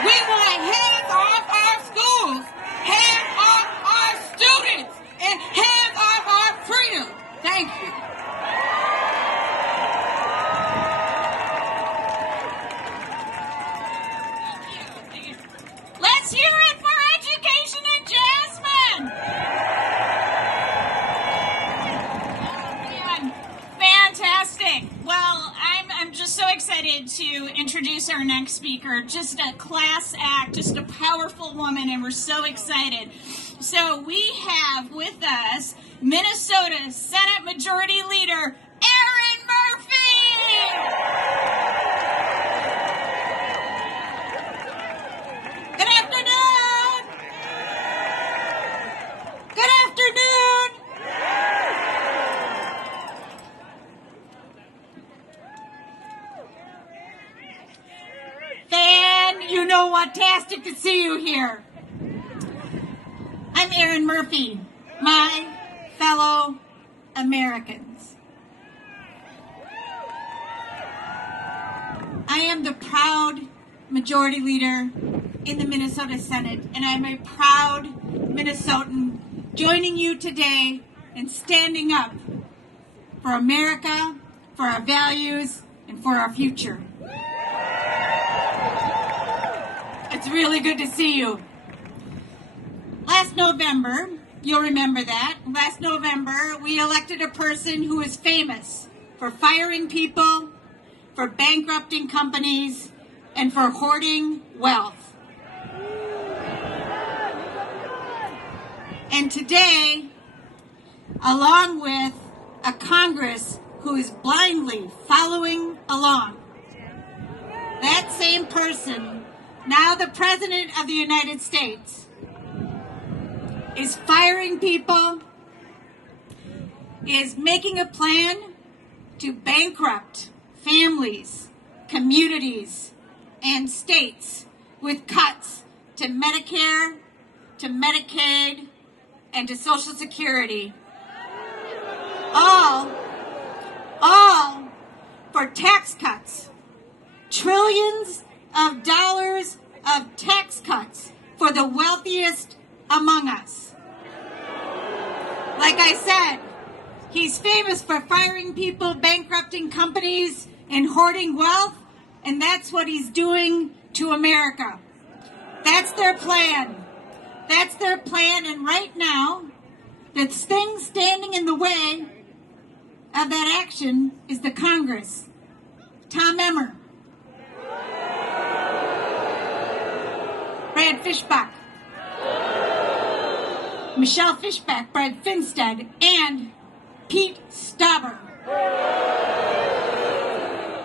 We want hands off our schools, hands off our students, and hands off our freedom. Thank you. Let's hear it for education and Jasmine. Man, fantastic. Well, I'm just so excited to introduce our next speaker. Just a class act, just a powerful woman, and we're so excited. So we have with us Minnesota Senate Majority Leader Erin Murphy. Good afternoon. Good afternoon. Fan, you know what? Fantastic to see you here. I'm Erin Murphy, my fellow Americans. I am the proud majority leader in the Minnesota Senate, and I'm a proud Minnesotan joining you today and standing up for America, for our values, and for our future. It's really good to see you. Last November, you'll remember that, last November we elected a person who is famous for firing people, for bankrupting companies, and for hoarding wealth. And today, along with a Congress who is blindly following along, that same person, now the President of the United States, is firing people, is making a plan to bankrupt families, communities, and states with cuts to Medicare, to Medicaid, and to Social Security. All for tax cuts. Trillions of dollars of tax cuts for the wealthiest among us. Like I said, he's famous for firing people, bankrupting companies, and hoarding wealth, and that's what he's doing to America. That's their plan. That's their plan, and right now, the thing standing in the way of that action is the Congress. Tom Emmer, Brad Fischbach, Michelle Fischbach, Brad Finstead, and Pete Stauber.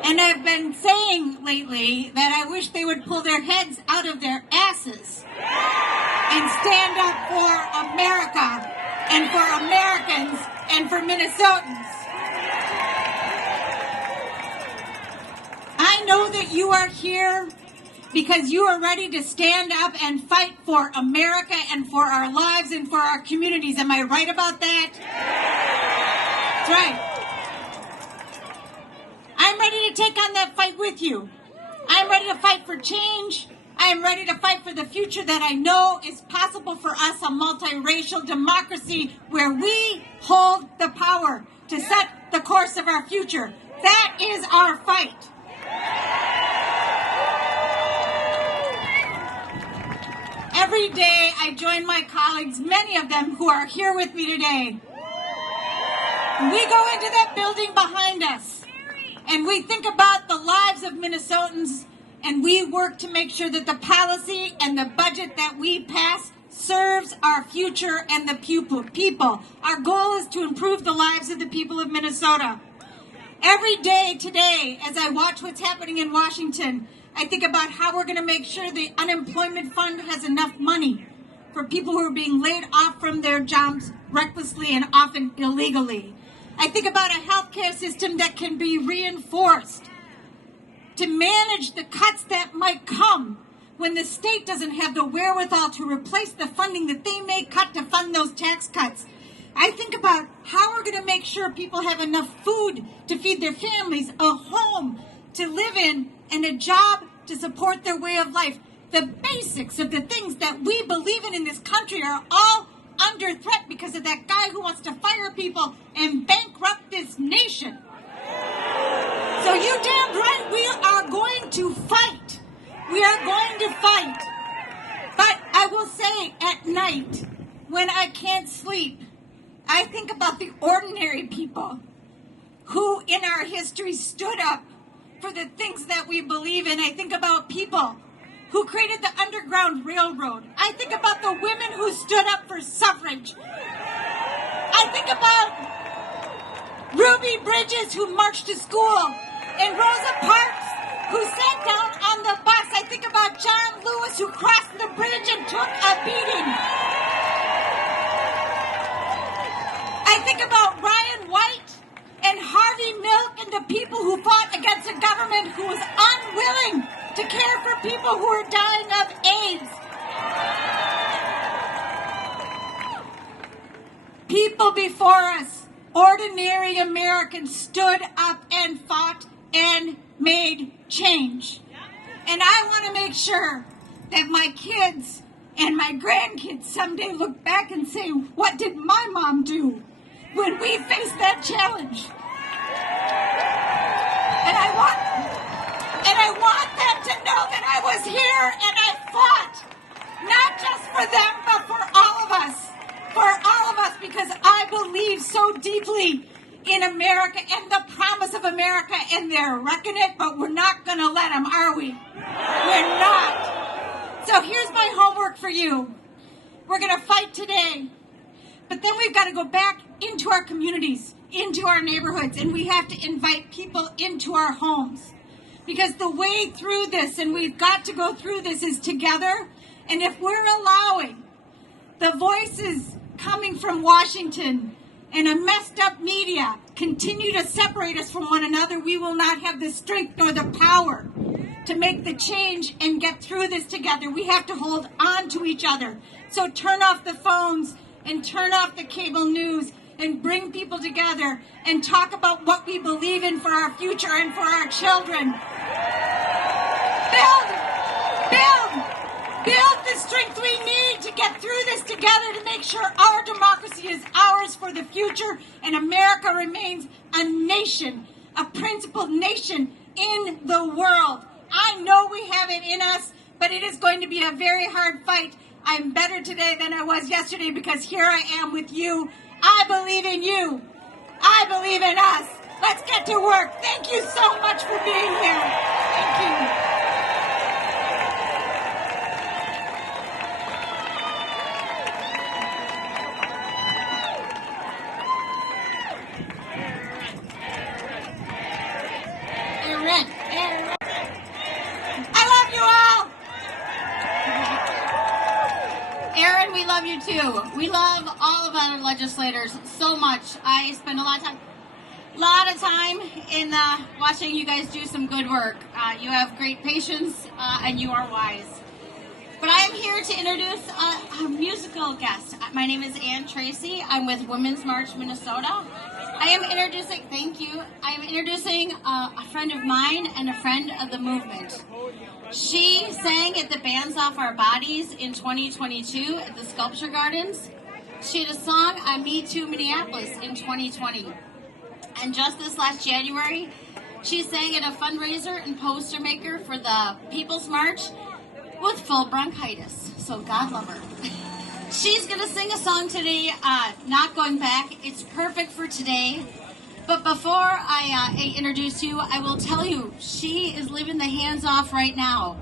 And I've been saying lately that I wish they would pull their heads out of their asses and stand up for America and for Americans and for Minnesotans. I know that you are here because you are ready to stand up and fight for America and for our lives and for our communities. Am I right about that? That's right. I'm ready to take on that fight with you. I'm ready to fight for change. I am ready to fight for the future that I know is possible for us, a multiracial democracy where we hold the power to set the course of our future. That is our fight. Every day I join my colleagues, many of them who are here with me today. We go into that building behind us and we think about the lives of Minnesotans, and we work to make sure that the policy and the budget that we pass serves our future and the people. Our goal is to improve the lives of the people of Minnesota. Every day today, as I watch what's happening in Washington, I think about how we're going to make sure the unemployment fund has enough money for people who are being laid off from their jobs recklessly and often illegally. I think about a healthcare system that can be reinforced to manage the cuts that might come when the state doesn't have the wherewithal to replace the funding that they may cut to fund those tax cuts. I think about how we're going to make sure people have enough food to feed their families, a home to live in, and a job to support their way of life. The basics of the things that we believe in this country are all under threat because of that guy who wants to fire people and bankrupt this nation. So you damn right, we are going to fight. We are going to fight. But I will say at night, when I can't sleep, I think about the ordinary people who in our history stood up for the things that we believe in. I think about people who created the Underground Railroad. I think about the women who stood up for suffrage. I think about Ruby Bridges who marched to school and Rosa Parks who sat down on the bus. I think about John Lewis who crossed the bridge and took a beating. I think about Ryan White and Harvey Milk and the people who fought against a government who was unwilling to care for people who are dying of AIDS. People before us, ordinary Americans, stood up and fought and made change. And I want to make sure that my kids and my grandkids someday look back and say, what did my mom do when we faced that challenge? And I want them to know that I was here and I fought, not just for them, but for all of us, because I believe so deeply in America and the promise of America, and they're wrecking it, but we're not going to let them, are we? We're not. So here's my homework for you. We're going to fight today, but then we've got to go back into our communities, into our neighborhoods, and we have to invite people into our homes. Because the way through this, and we've got to go through this, is together. And if we're allowing the voices coming from Washington and a messed up media continue to separate us from one another, we will not have the strength nor the power to make the change and get through this together. We have to hold on to each other. So turn off the phones and turn off the cable news and bring people together and talk about what we believe in for our future and for our children. Build the strength we need to get through this together to make sure our democracy is ours for the future and America remains a nation, a principled nation in the world. I know we have it in us, but it is going to be a very hard fight. I'm better today than I was yesterday because here I am with you. I believe in you. I believe in us. Let's get to work. Thank you so much for being here. Thank you. We love you too. We love all of our legislators so much. I spend a lot of time in watching you guys do some good work. You have great patience and you are wise. But I am here to introduce a musical guest. My name is Ann Tracy. I'm with Women's March Minnesota. I am introducing, thank you. I am introducing a friend of mine and a friend of the movement. She sang at the Bands Off Our Bodies in 2022 at the Sculpture Gardens. She had a song on Me Too Minneapolis in 2020. And just this last January, she sang at a fundraiser and poster maker for the People's March with full bronchitis. So God love her. She's going to sing a song today, Not Going Back. It's perfect for today. But before I introduce you, I will tell you, she is living the hands off right now.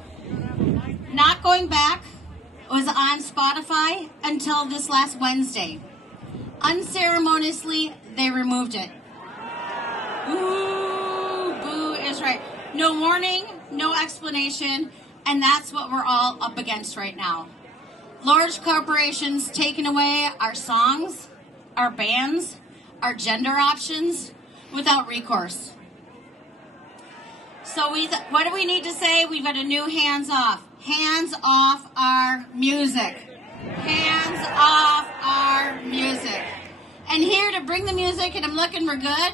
Not Going Back was on Spotify until this last Wednesday. Unceremoniously, they removed it. Boo is right. No warning, no explanation, and that's what we're all up against right now. Large corporations taking away our songs, our bands, our gender options without recourse. So what do we need to say? We've got a new hands off. Hands off our music. Hands off our music. And here to bring the music, and I'm looking for good,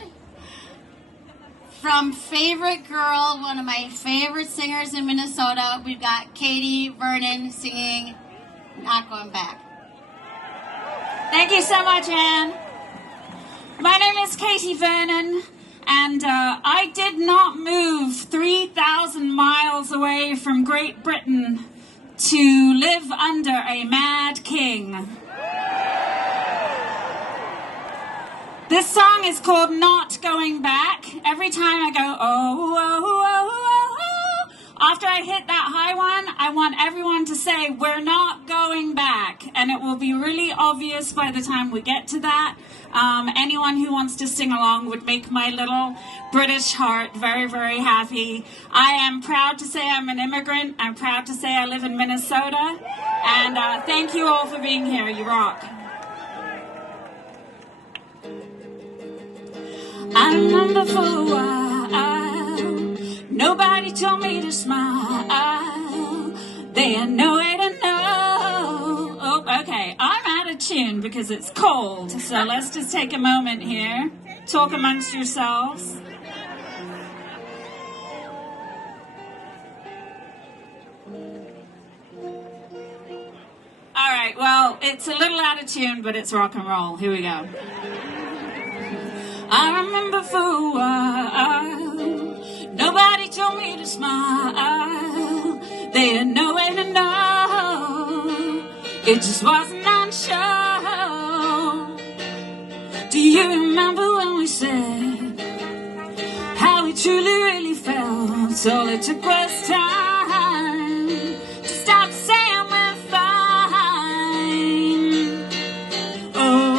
from Favorite Girl, one of my favorite singers in Minnesota, we've got Katie Vernon singing Not Going Back. Thank you so much, Anne. My name is Katie Vernon, and I did not move 3,000 miles away from Great Britain to live under a mad king. This song is called Not Going Back. Every time I go, oh, oh, oh, oh, oh, after I hit that high one, I want everyone to say, we're not going back. And it will be really obvious by the time we get to that. Anyone who wants to sing along would make my little British heart very, very happy. I am proud to say I'm an immigrant. I'm proud to say I live in Minnesota. And thank you all for being here. You rock. I remember for a while, nobody told me to smile. They had no way to know. Oh, okay, I'm out of tune because it's cold. So let's just take a moment here. Talk amongst yourselves. All right, well, it's a little out of tune, but it's rock and roll. Here we go. I remember for a while, nobody told me to smile. They had no way to know. It just wasn't on show. Do you remember when we said how we truly, really felt? All it took was time to stop saying we're fine. Oh.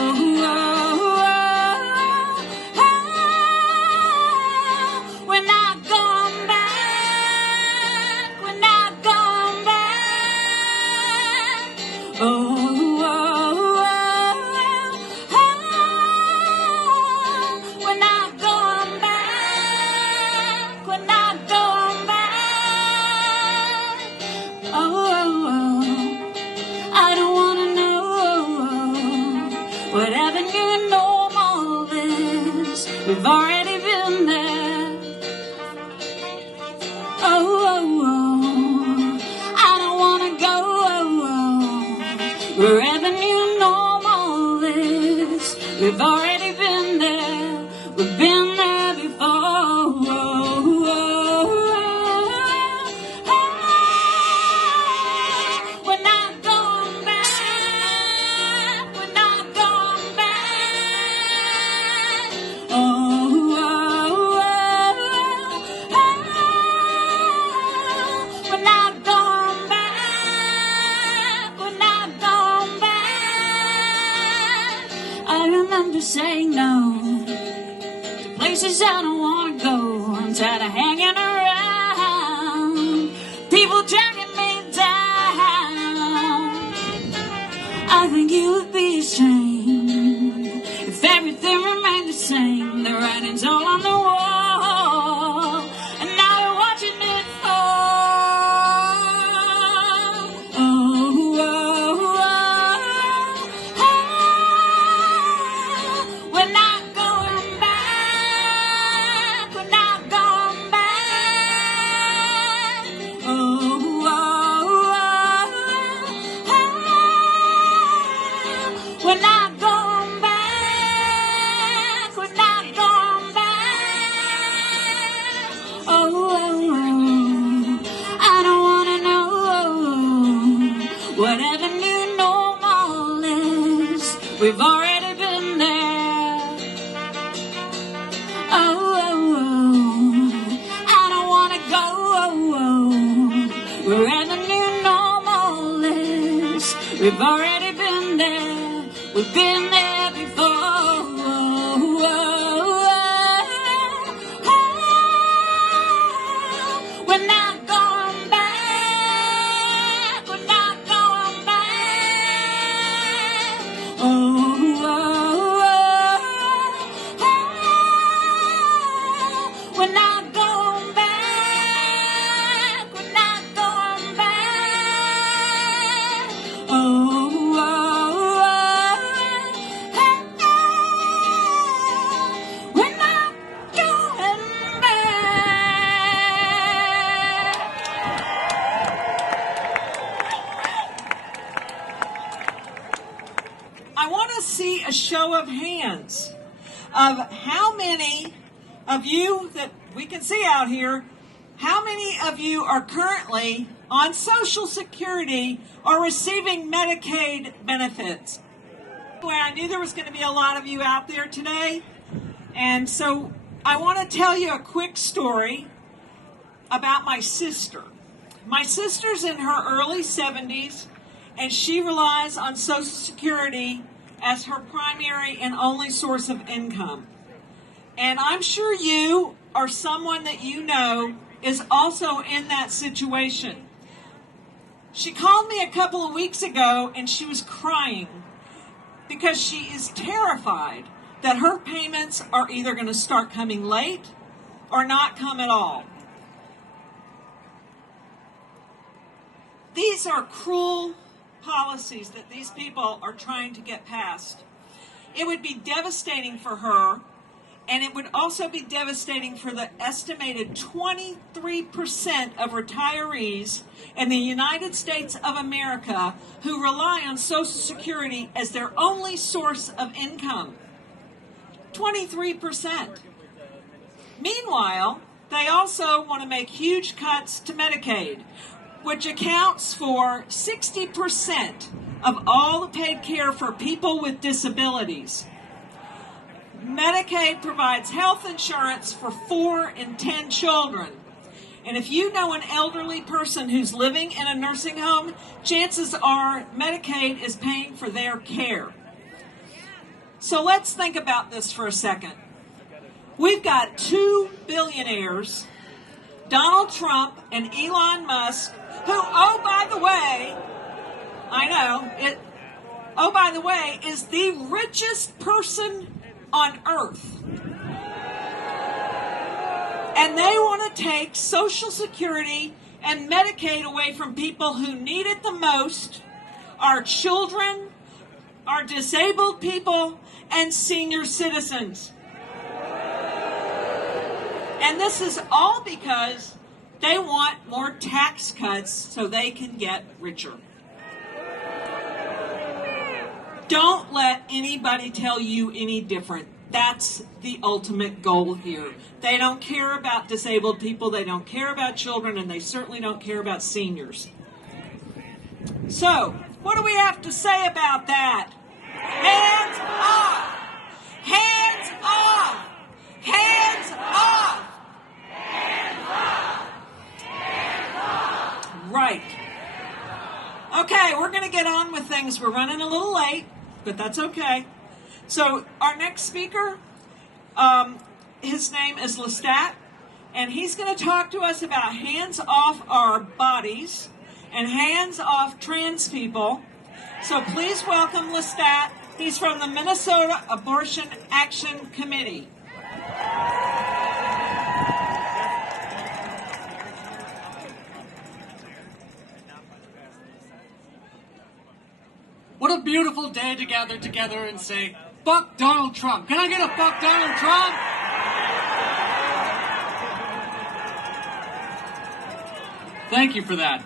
We've already been there. Oh, I don't want to go wherever new normal is. We've already been there. We've been there before. We're not going back. We're not going back. We're not going back. We're not going back. I remember saying no to places I don't want to go. I'm tired of hanging around, people dragging me down. I think you would be ashamed if everything remained the same. The writing's all on the wall, and now we're watching it fall. Oh, oh, oh, oh. We're not going back. We're not going back. Oh, oh, oh, oh. We're not going back. We're not going back. Oh, oh, oh. I don't want to know whatever new normal is. We've already been there. Oh, oh, oh. I don't want to go wherever new normal is. We've already been there. We've been there before. We're not going back. We're not going back. Oh, oh, oh, oh. We're not going back. We're not going back. Oh, oh, oh, I want to see a show of hands of how many of you that we can see out here, how many of you are currently on Social Security or receiving Medicaid benefits? Well, I knew there was going to be a lot of you out there today, and so I want to tell you a quick story about my sister. My sister's in her early 70s, and she relies on Social Security as her primary and only source of income. And I'm sure you or someone that you know is also in that situation. She called me a couple of weeks ago, and she was crying because she is terrified that her payments are either going to start coming late or not come at all. These are cruel policies that these people are trying to get passed. It would be devastating for her, and it would also be devastating for the estimated 23% of retirees in the United States of America who rely on Social Security as their only source of income. 23%. Meanwhile, they also want to make huge cuts to Medicaid, which accounts for 60% of all the paid care for people with disabilities. Medicaid provides health insurance for 4 in 10 children. And if you know an elderly person who's living in a nursing home, chances are Medicaid is paying for their care. So let's think about this for a second. We've got 2 billionaires, Donald Trump and Elon Musk, who, oh, by the way, is the richest person on earth. And they want to take Social Security and Medicaid away from people who need it the most, our children, our disabled people, and senior citizens. And this is all because they want more tax cuts so they can get richer. Don't let anybody tell you any different. That's the ultimate goal here. They don't care about disabled people, they don't care about children, and they certainly don't care about seniors. So, what do we have to say about that? Hands off! Hands off! Hands off! Hands off! Hands off! Right. Okay, we're going to get on with things. We're running a little late, but that's okay. So our next speaker, his name is Lestat, and he's going to talk to us about hands off our bodies and hands off trans people. So please welcome Lestat. He's from the Minnesota Abortion Action Committee. What a beautiful day to gather together and say, fuck Donald Trump. Can I get a fuck Donald Trump? Thank you for that.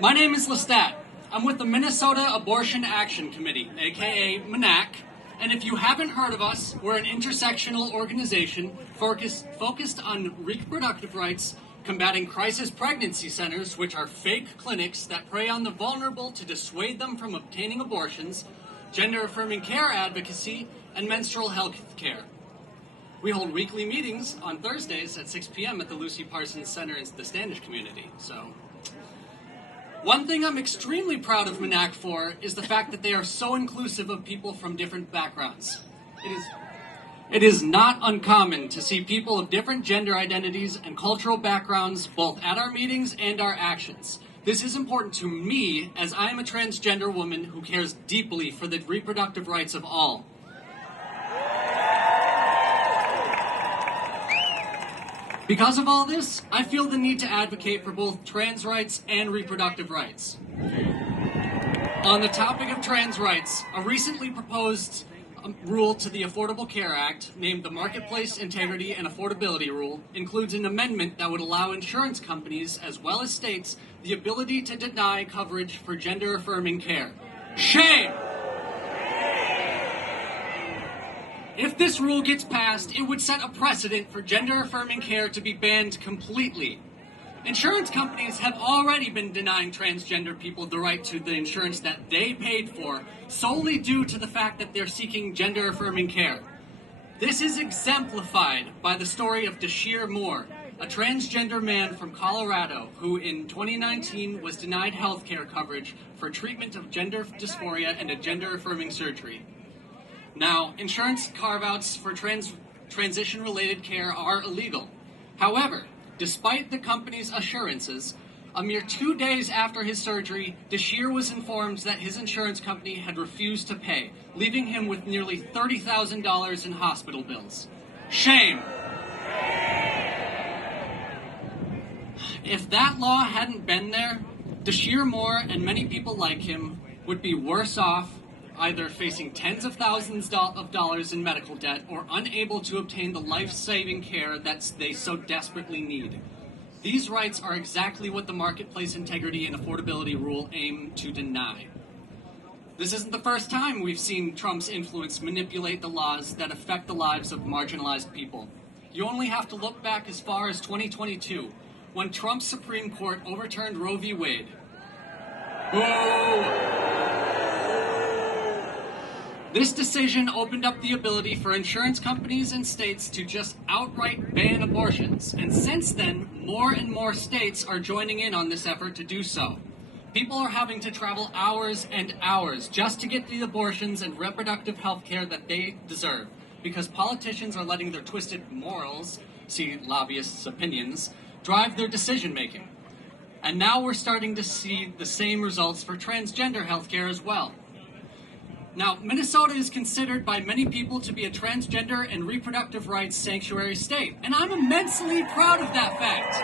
My name is Lestat. I'm with the Minnesota Abortion Action Committee, aka MANAC, and if you haven't heard of us, we're an intersectional organization focused on reproductive rights, combating crisis pregnancy centers, which are fake clinics that prey on the vulnerable to dissuade them from obtaining abortions, gender-affirming care advocacy, and menstrual health care. We hold weekly meetings on Thursdays at 6 p.m. at the Lucy Parsons Center in the Standish community. So, one thing I'm extremely proud of MANAC for is the fact that they are so inclusive of people from different backgrounds. It is not uncommon to see people of different gender identities and cultural backgrounds both at our meetings and our actions. This is important to me as I am a transgender woman who cares deeply for the reproductive rights of all. Because of all this, I feel the need to advocate for both trans rights and reproductive rights. On the topic of trans rights, a recently proposed rule to the Affordable Care Act, named the Marketplace Integrity and Affordability Rule, includes an amendment that would allow insurance companies, as well as states, the ability to deny coverage for gender-affirming care. Shame! If this rule gets passed, it would set a precedent for gender-affirming care to be banned completely. Insurance companies have already been denying transgender people the right to the insurance that they paid for solely due to the fact that they're seeking gender-affirming care. This is exemplified by the story of Deshir Moore, a transgender man from Colorado who in 2019 was denied health care coverage for treatment of gender dysphoria and a gender-affirming surgery. Now, insurance carve-outs for transition-related care are illegal. However, despite the company's assurances, a mere 2 days after his surgery, Deshir was informed that his insurance company had refused to pay, leaving him with nearly $30,000 in hospital bills. Shame! If that law hadn't been there, Deshir Moore and many people like him would be worse off, either facing tens of thousands of dollars in medical debt or unable to obtain the life-saving care that they so desperately need. These rights are exactly what the Marketplace Integrity and Affordability Rule aim to deny. This isn't the first time we've seen Trump's influence manipulate the laws that affect the lives of marginalized people. You only have to look back as far as 2022, when Trump's Supreme Court overturned Roe v. Wade. Whoa! This decision opened up the ability for insurance companies and states to just outright ban abortions, and since then, more and more states are joining in on this effort to do so. People are having to travel hours and hours just to get the abortions and reproductive health care that they deserve, because politicians are letting their twisted morals, see lobbyists' opinions, drive their decision-making. And now we're starting to see the same results for transgender health care as well. Now, Minnesota is considered by many people to be a transgender and reproductive rights sanctuary state, and I'm immensely proud of that fact.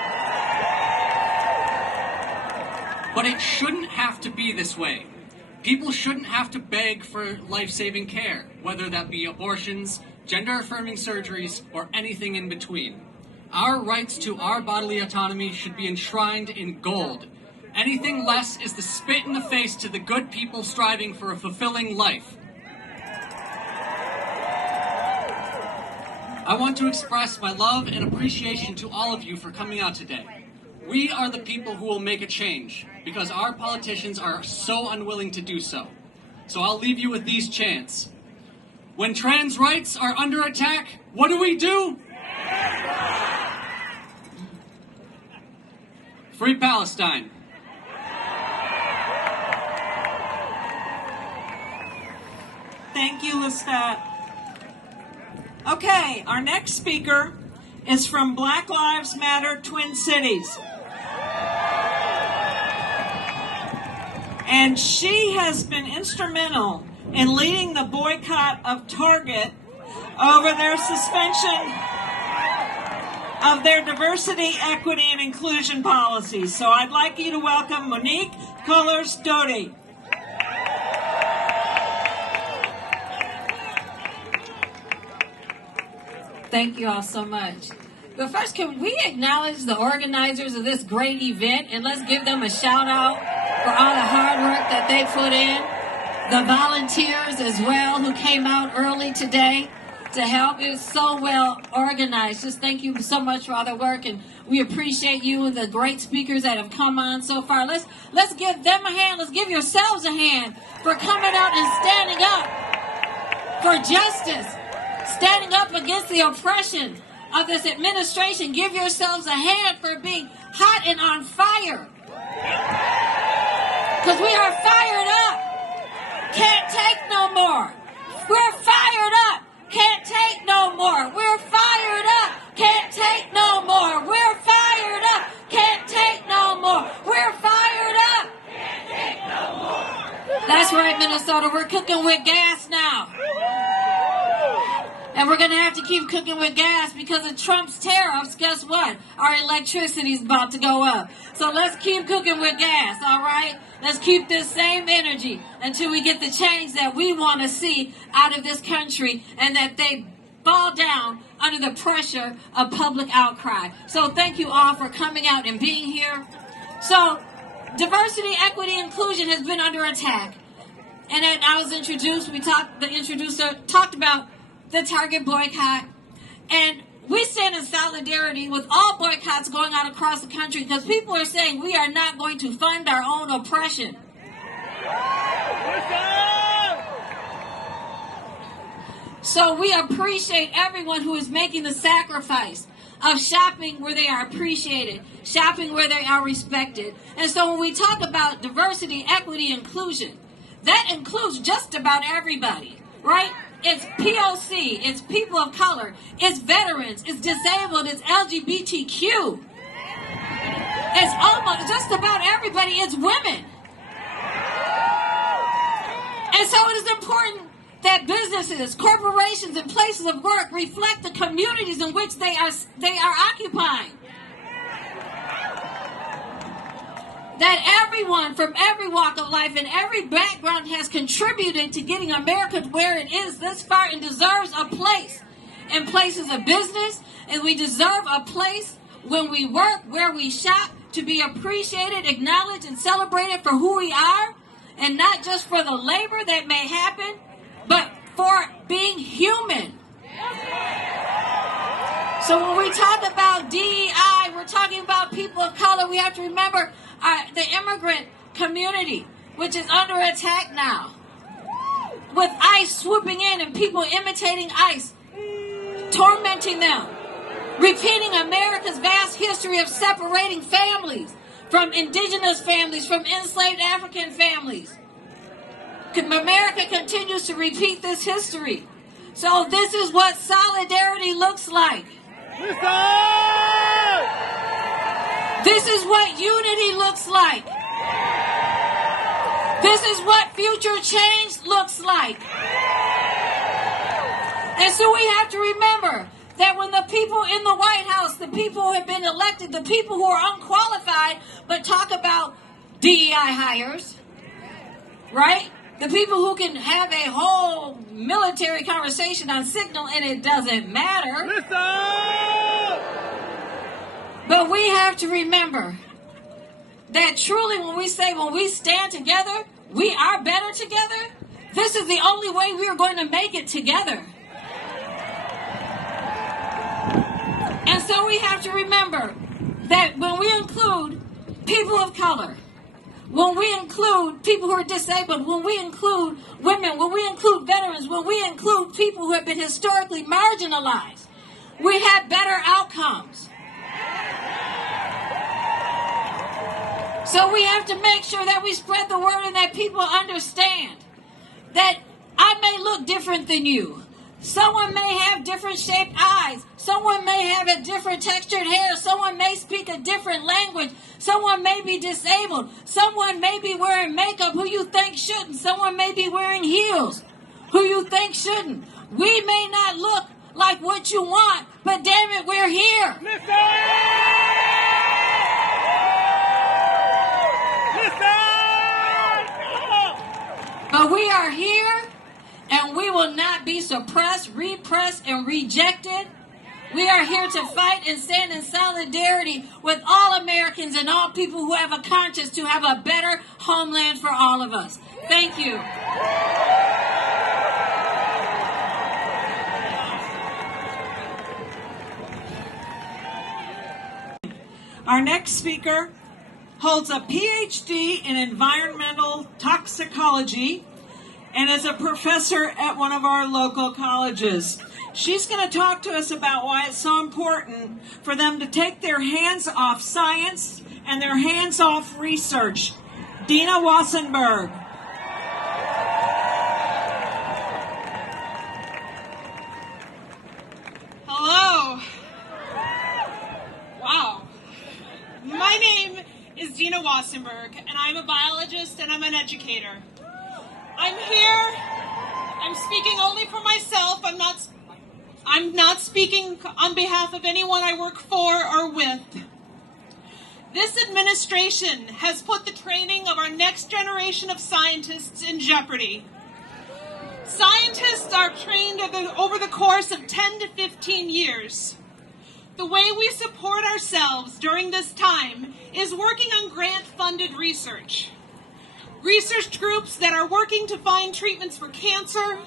But it shouldn't have to be this way. People shouldn't have to beg for life-saving care, whether that be abortions, gender-affirming surgeries, or anything in between. Our rights to our bodily autonomy should be enshrined in gold. Anything less is the spit in the face to the good people striving for a fulfilling life. I want to express my love and appreciation to all of you for coming out today. We are the people who will make a change, because our politicians are so unwilling to do so. So I'll leave you with these chants. When trans rights are under attack, what do? Free Palestine. Thank you, Lestat. Okay, our next speaker is from Black Lives Matter Twin Cities. And she has been instrumental in leading the boycott of Target over their suspension of their diversity, equity, and inclusion policies. So I'd like you to welcome Monique Cullors-Doty. Thank you all so much. But first, can we acknowledge the organizers of this great event, and let's give them a shout out for all the hard work that they put in. The volunteers as well who came out early today to help. It was so well organized. Just thank you so much for all the work, and we appreciate you and the great speakers that have come on so far. Let's give them a hand. Let's give yourselves a hand for coming out and standing up for justice. Standing up against the oppression of this administration. Give yourselves a hand for being hot and on fire. Because we are fired up. Can't take no more. We're fired up. Can't take no more. We're fired up. Can't take no more. We're fired up. Can't take no more. We're fired up. Can't take no more. That's right, Minnesota. We're cooking with gas now. And we're going to have to keep cooking with gas because of Trump's tariffs. Guess what? Our electricity is about to go up. So let's keep cooking with gas, all right? Let's keep this same energy until we get the change that we want to see out of this country and that they fall down under the pressure of public outcry. So thank you all for coming out and being here. So diversity, equity, inclusion has been under attack. And as I was introduced, the introducer talked about the Target boycott. And we stand in solidarity with all boycotts going on across the country because people are saying we are not going to fund our own oppression. So we appreciate everyone who is making the sacrifice of shopping where they are appreciated, shopping where they are respected. And so when we talk about diversity, equity, inclusion, that includes just about everybody, right? It's POC, it's people of color, it's veterans, it's disabled, it's LGBTQ. It's almost just about everybody, it's women. And so it is important that businesses, corporations, and places of work reflect the communities in which they are occupying. That everyone from every walk of life and every background has contributed to getting America where it is this far and deserves a place in places of business, and we deserve a place when we work, where we shop, to be appreciated, acknowledged, and celebrated for who we are, and not just for the labor that may happen, but for being human. So when we talk about DEI, we're talking about people of color. We have to remember the immigrant community, which is under attack now, with ICE swooping in and people imitating ICE, tormenting them, repeating America's vast history of separating families from indigenous families, from enslaved African families. America continues to repeat this history. So this is what solidarity looks like. This is what unity looks like. This is what future change looks like. And so we have to remember that when the people in the White House, the people who have been elected, the people who are unqualified, but talk about DEI hires, right? The people who can have a whole military conversation on Signal and it doesn't matter. But we have to remember that truly when we stand together, we are better together. This is the only way we are going to make it together. And so we have to remember that when we include people of color, when we include people who are disabled, when we include women, when we include veterans, when we include people who have been historically marginalized, we have better outcomes. So we have to make sure that we spread the word and that people understand that I may look different than you. Someone may have different shaped eyes. Someone may have a different textured hair. Someone may speak a different language. Someone may be disabled. Someone may be wearing makeup who you think shouldn't. Someone may be wearing heels who you think shouldn't. We may not look like what you want, but damn it, we're here. But we are here, and we will not be suppressed, repressed, and rejected. We are here to fight and stand in solidarity with all Americans and all people who have a conscience to have a better homeland for all of us. Thank you. Our next speaker holds a PhD in environmental toxicology and is a professor at one of our local colleges. She's going to talk to us about why it's so important for them to take their hands off science and their hands off research. Dina Wassenberg. Hello. Wow. My name is Dina Wassenberg, and I'm a biologist and I'm an educator. I'm here. I'm speaking only for myself. I'm not speaking on behalf of anyone I work for or with. This administration has put the training of our next generation of scientists in jeopardy. Scientists are trained over the course of 10 to 15 years. The way we support ourselves during this time is working on grant-funded research. Research groups that are working to find treatments for cancer,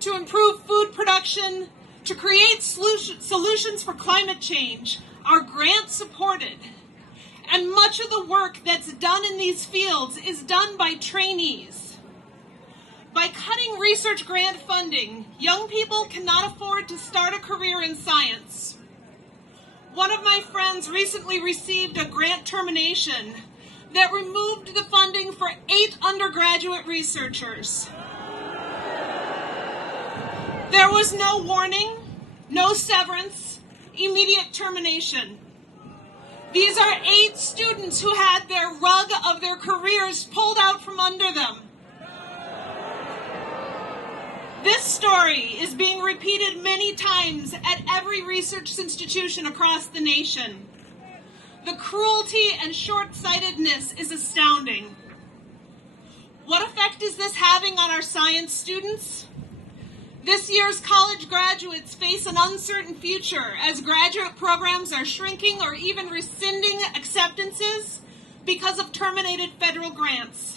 to improve food production, to create solutions for climate change are grant supported. And much of the work that's done in these fields is done by trainees. By cutting research grant funding, young people cannot afford to start a career in science. One of my friends recently received a grant termination that removed the funding for 8 undergraduate researchers. There was no warning, no severance, immediate termination. These are 8 students who had their rug of their careers pulled out from under them. This story is being repeated many times at every research institution across the nation. The cruelty and short-sightedness is astounding. What effect is this having on our science students? This year's college graduates face an uncertain future as graduate programs are shrinking or even rescinding acceptances because of terminated federal grants.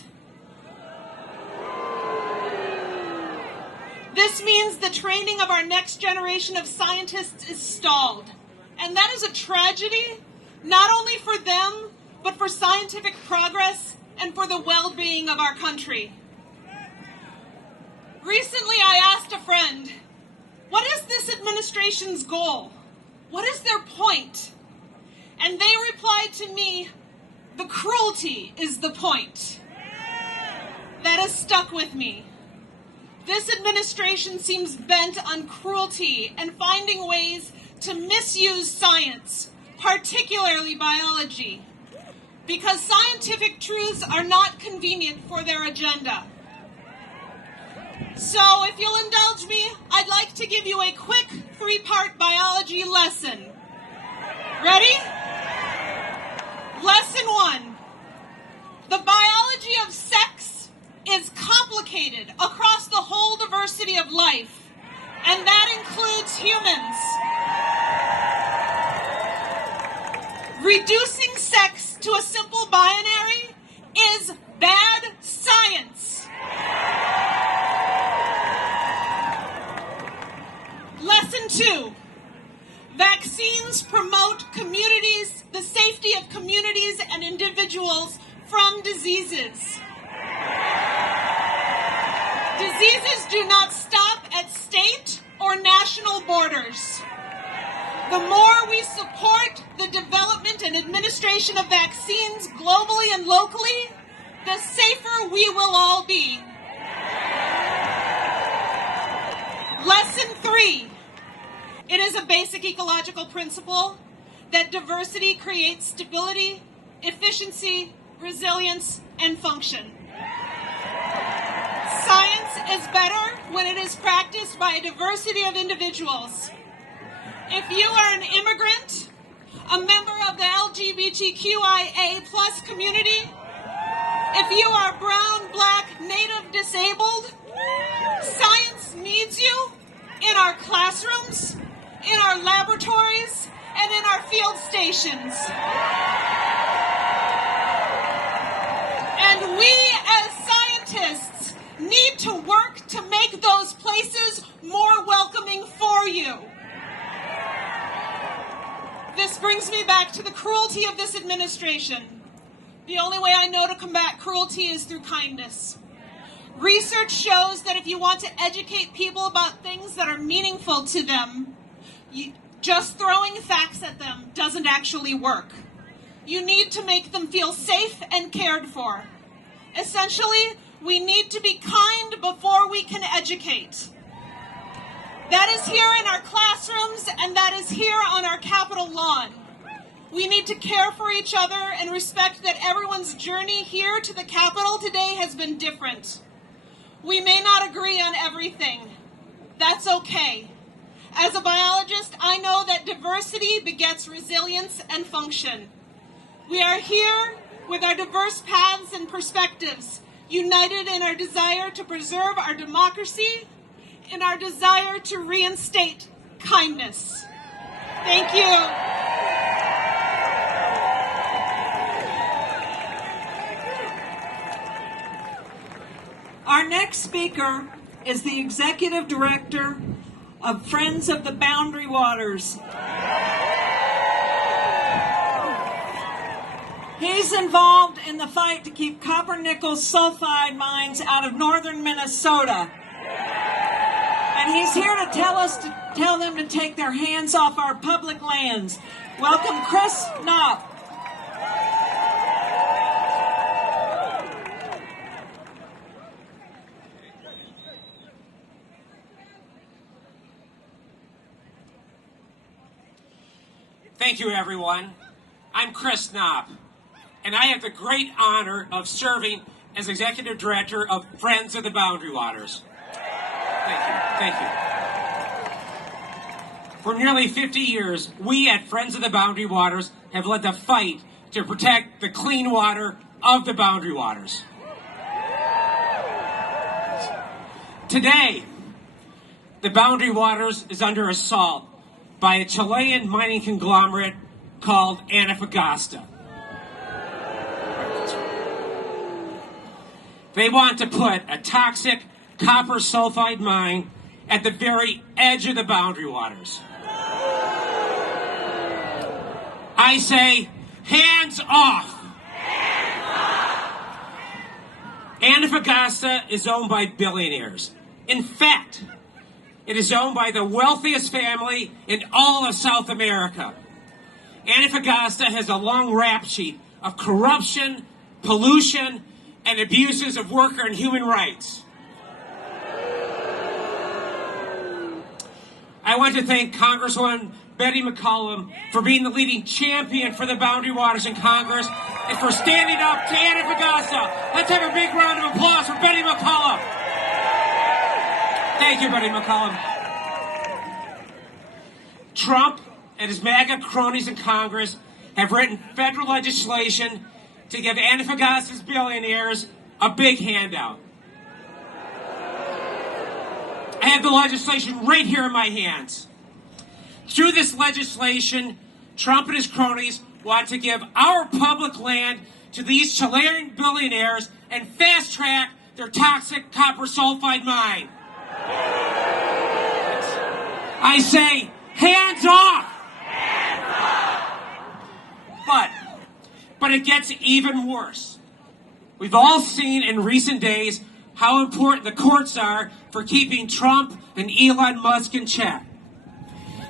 This means the training of our next generation of scientists is stalled. And that is a tragedy, not only for them, but for scientific progress and for the well-being of our country. Recently, I asked a friend, what is this administration's goal? What is their point? And they replied to me, the cruelty is the point. That has stuck with me. This administration seems bent on cruelty and finding ways to misuse science, particularly biology, because scientific truths are not convenient for their agenda. So, if you'll indulge me, I'd like to give you a quick 3-part biology lesson. Ready? Lesson 1. The biology of sex is complicated across the whole diversity of life, and that includes humans. Reducing sex to a simple binary is bad science. Lesson 2. Vaccines promote communities, the safety of communities and individuals from diseases. Diseases do not stop at state or national borders. The more we support the development and administration of vaccines globally and locally, the safer we will all be. Lesson 3. It is a basic ecological principle that diversity creates stability, efficiency, resilience, and function. Science is better when it is practiced by a diversity of individuals. If you are an immigrant, a member of the LGBTQIA+ community, if you are brown, black, native, disabled, science needs you in our classrooms, in our laboratories, and in our field stations. And we as scientists need to work to make those places more welcoming for you. This brings me back to the cruelty of this administration. The only way I know to combat cruelty is through kindness. Research shows that if you want to educate people about things that are meaningful to them, just throwing facts at them doesn't actually work. You need to make them feel safe and cared for. Essentially, we need to be kind before we can educate. That is here in our classrooms, and that is here on our Capitol lawn. We need to care for each other and respect that everyone's journey here to the Capitol today has been different. We may not agree on everything. That's okay. As a biologist, I know that diversity begets resilience and function. We are here with our diverse paths and perspectives, united in our desire to preserve our democracy, in our desire to reinstate kindness. Thank you. Our next speaker is the Executive Director of Friends of the Boundary Waters. He's involved in the fight to keep copper-nickel sulfide mines out of northern Minnesota. And he's here to tell them to take their hands off our public lands. Welcome, Chris Knopp. Thank you, everyone. I'm Chris Knopp, and I have the great honor of serving as Executive Director of Friends of the Boundary Waters. Thank you. For nearly 50 years, we at Friends of the Boundary Waters have led the fight to protect the clean water of the Boundary Waters. Today, the Boundary Waters is under assault by a Chilean mining conglomerate called Antofagasta. They want to put a toxic copper sulfide mine at the very edge of the Boundary Waters. I say, hands off! Hands off! Antofagasta is owned by billionaires. In fact, it is owned by the wealthiest family in all of South America. Antofagasta has a long rap sheet of corruption, pollution, and abuses of worker and human rights. I want to thank Congresswoman Betty McCollum for being the leading champion for the Boundary Waters in Congress and for standing up to Antofagasta. Let's have a big round of applause for Betty McCollum. Thank you, Betty McCollum. Trump and his MAGA cronies in Congress have written federal legislation to give Antofagasta's billionaires a big handout. I have the legislation right here in my hands. Through this legislation, Trump and his cronies want to give our public land to these Chilean billionaires and fast-track their toxic copper sulfide mine. I say, hands off! But it gets even worse. We've all seen in recent days how important the courts are for keeping Trump and Elon Musk in check.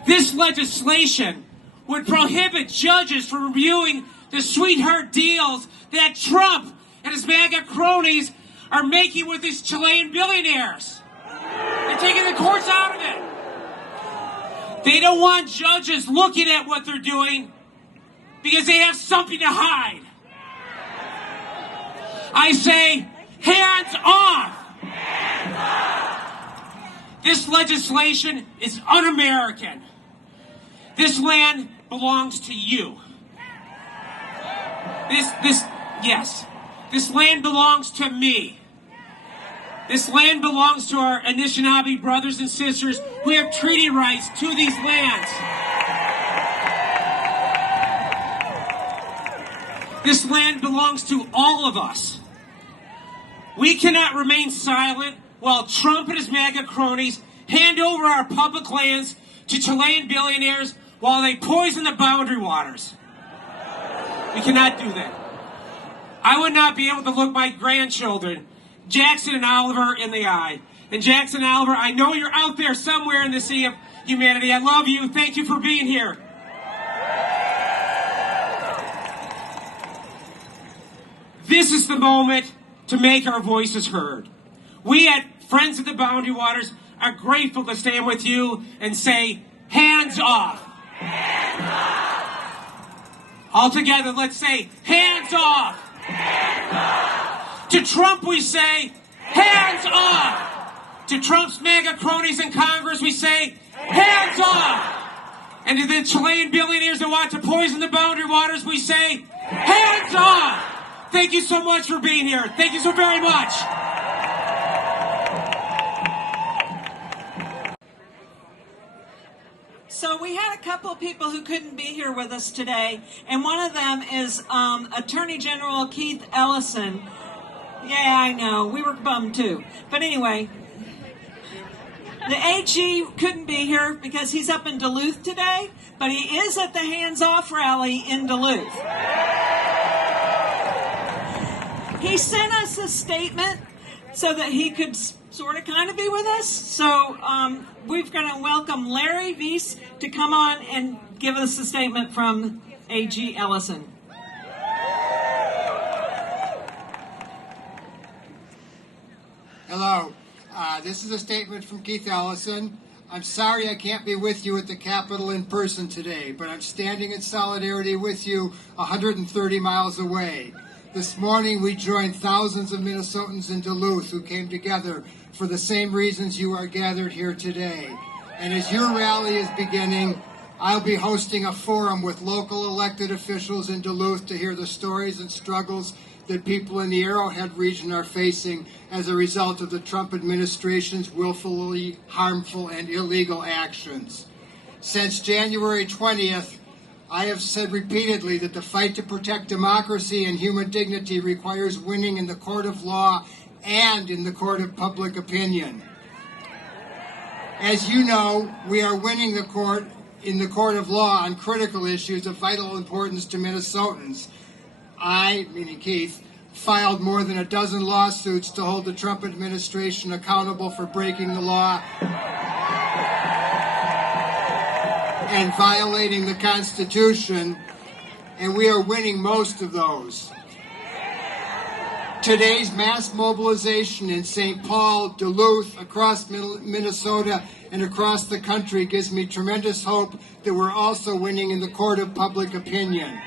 This legislation would prohibit judges from reviewing the sweetheart deals that Trump and his MAGA cronies are making with these Chilean billionaires. They're taking the courts out of it. They don't want judges looking at what they're doing because they have something to hide. I say, hands off! Hands off! This legislation is un-American. This land belongs to you. This land belongs to me. This land belongs to our Anishinaabe brothers and sisters who have treaty rights to these lands. This land belongs to all of us. We cannot remain silent while Trump and his MAGA cronies hand over our public lands to Chilean billionaires while they poison the Boundary Waters. We cannot do that. I would not be able to look my grandchildren, Jackson and Oliver, in the eye. And Jackson and Oliver, I know you're out there somewhere in the sea of humanity. I love you. Thank you for being here. This is the moment to make our voices heard. We at Friends of the Boundary Waters are grateful to stand with you and say, hands off. Hands off. All together, let's say, hands off. Hands off. To Trump, we say, hands off. To Trump's MAGA cronies in Congress, we say, hands off. And to the Chilean billionaires that want to poison the Boundary Waters, we say, hands off. Thank you so much for being here. Thank you so very much. So we had a couple of people who couldn't be here with us today, and one of them is Attorney General Keith Ellison. Yeah, I know. We were bummed too. But anyway, The AG couldn't be here because he's up in Duluth today, but he is at the Hands Off rally in Duluth. He sent us a statement so that he could sort of kind of be with us. So we're going to welcome Larry Weiss to come on and give us a statement from AG Ellison. Hello. This is a statement from Keith Ellison. I'm sorry I can't be with you at the Capitol in person today, but I'm standing in solidarity with you 130 miles away. This morning we joined thousands of Minnesotans in Duluth who came together for the same reasons you are gathered here today. And as your rally is beginning, I'll be hosting a forum with local elected officials in Duluth to hear the stories and struggles that people in the Arrowhead region are facing as a result of the Trump administration's willfully harmful and illegal actions. Since January 20th, I have said repeatedly that the fight to protect democracy and human dignity requires winning in the court of law and in the court of public opinion. As you know, we are winning in the court of law on critical issues of vital importance to Minnesotans. I, meaning Keith, filed more than a dozen lawsuits to hold the Trump administration accountable for breaking the law and violating the Constitution, and we are winning most of those. Today's mass mobilization in St. Paul, Duluth, across Minnesota, and across the country gives me tremendous hope that we're also winning in the court of public opinion.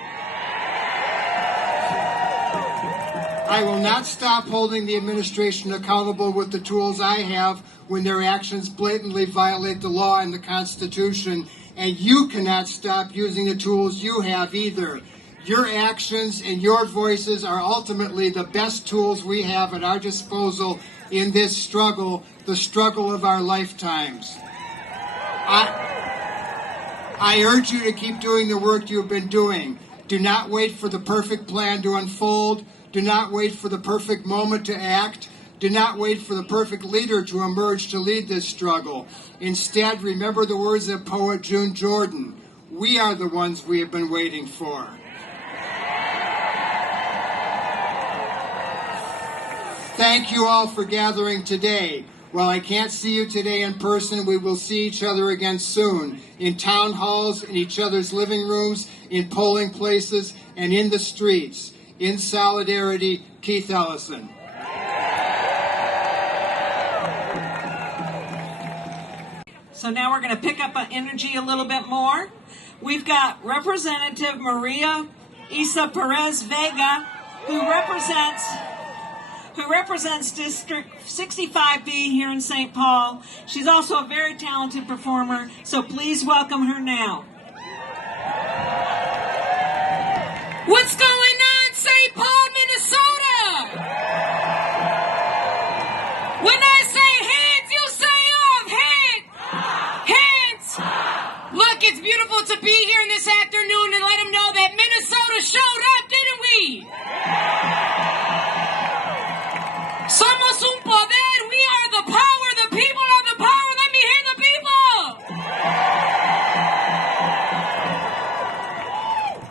I will not stop holding the administration accountable with the tools I have when their actions blatantly violate the law and the Constitution, and you cannot stop using the tools you have either. Your actions and your voices are ultimately the best tools we have at our disposal in this struggle, the struggle of our lifetimes. I urge you to keep doing the work you have been doing. Do not wait for the perfect plan to unfold. Do not wait for the perfect moment to act. Do not wait for the perfect leader to emerge to lead this struggle. Instead, remember the words of poet June Jordan. We are the ones we have been waiting for. Thank you all for gathering today. While I can't see you today in person, we will see each other again soon, in town halls, in each other's living rooms, in polling places, and in the streets. In solidarity, Keith Ellison. So now we're going to pick up on energy a little bit more. We've got Representative Maria Isa Perez Vega, who represents District 65B here in St. Paul. She's also a very talented performer, so please welcome her now. What's going on, St. Paul, Minnesota? When I say hands, you say off. Hands. Look, it's beautiful to be here this afternoon and let them know that Minnesota showed up, didn't we? Somos un poder. We are the power. The people are the power. Let me hear the people.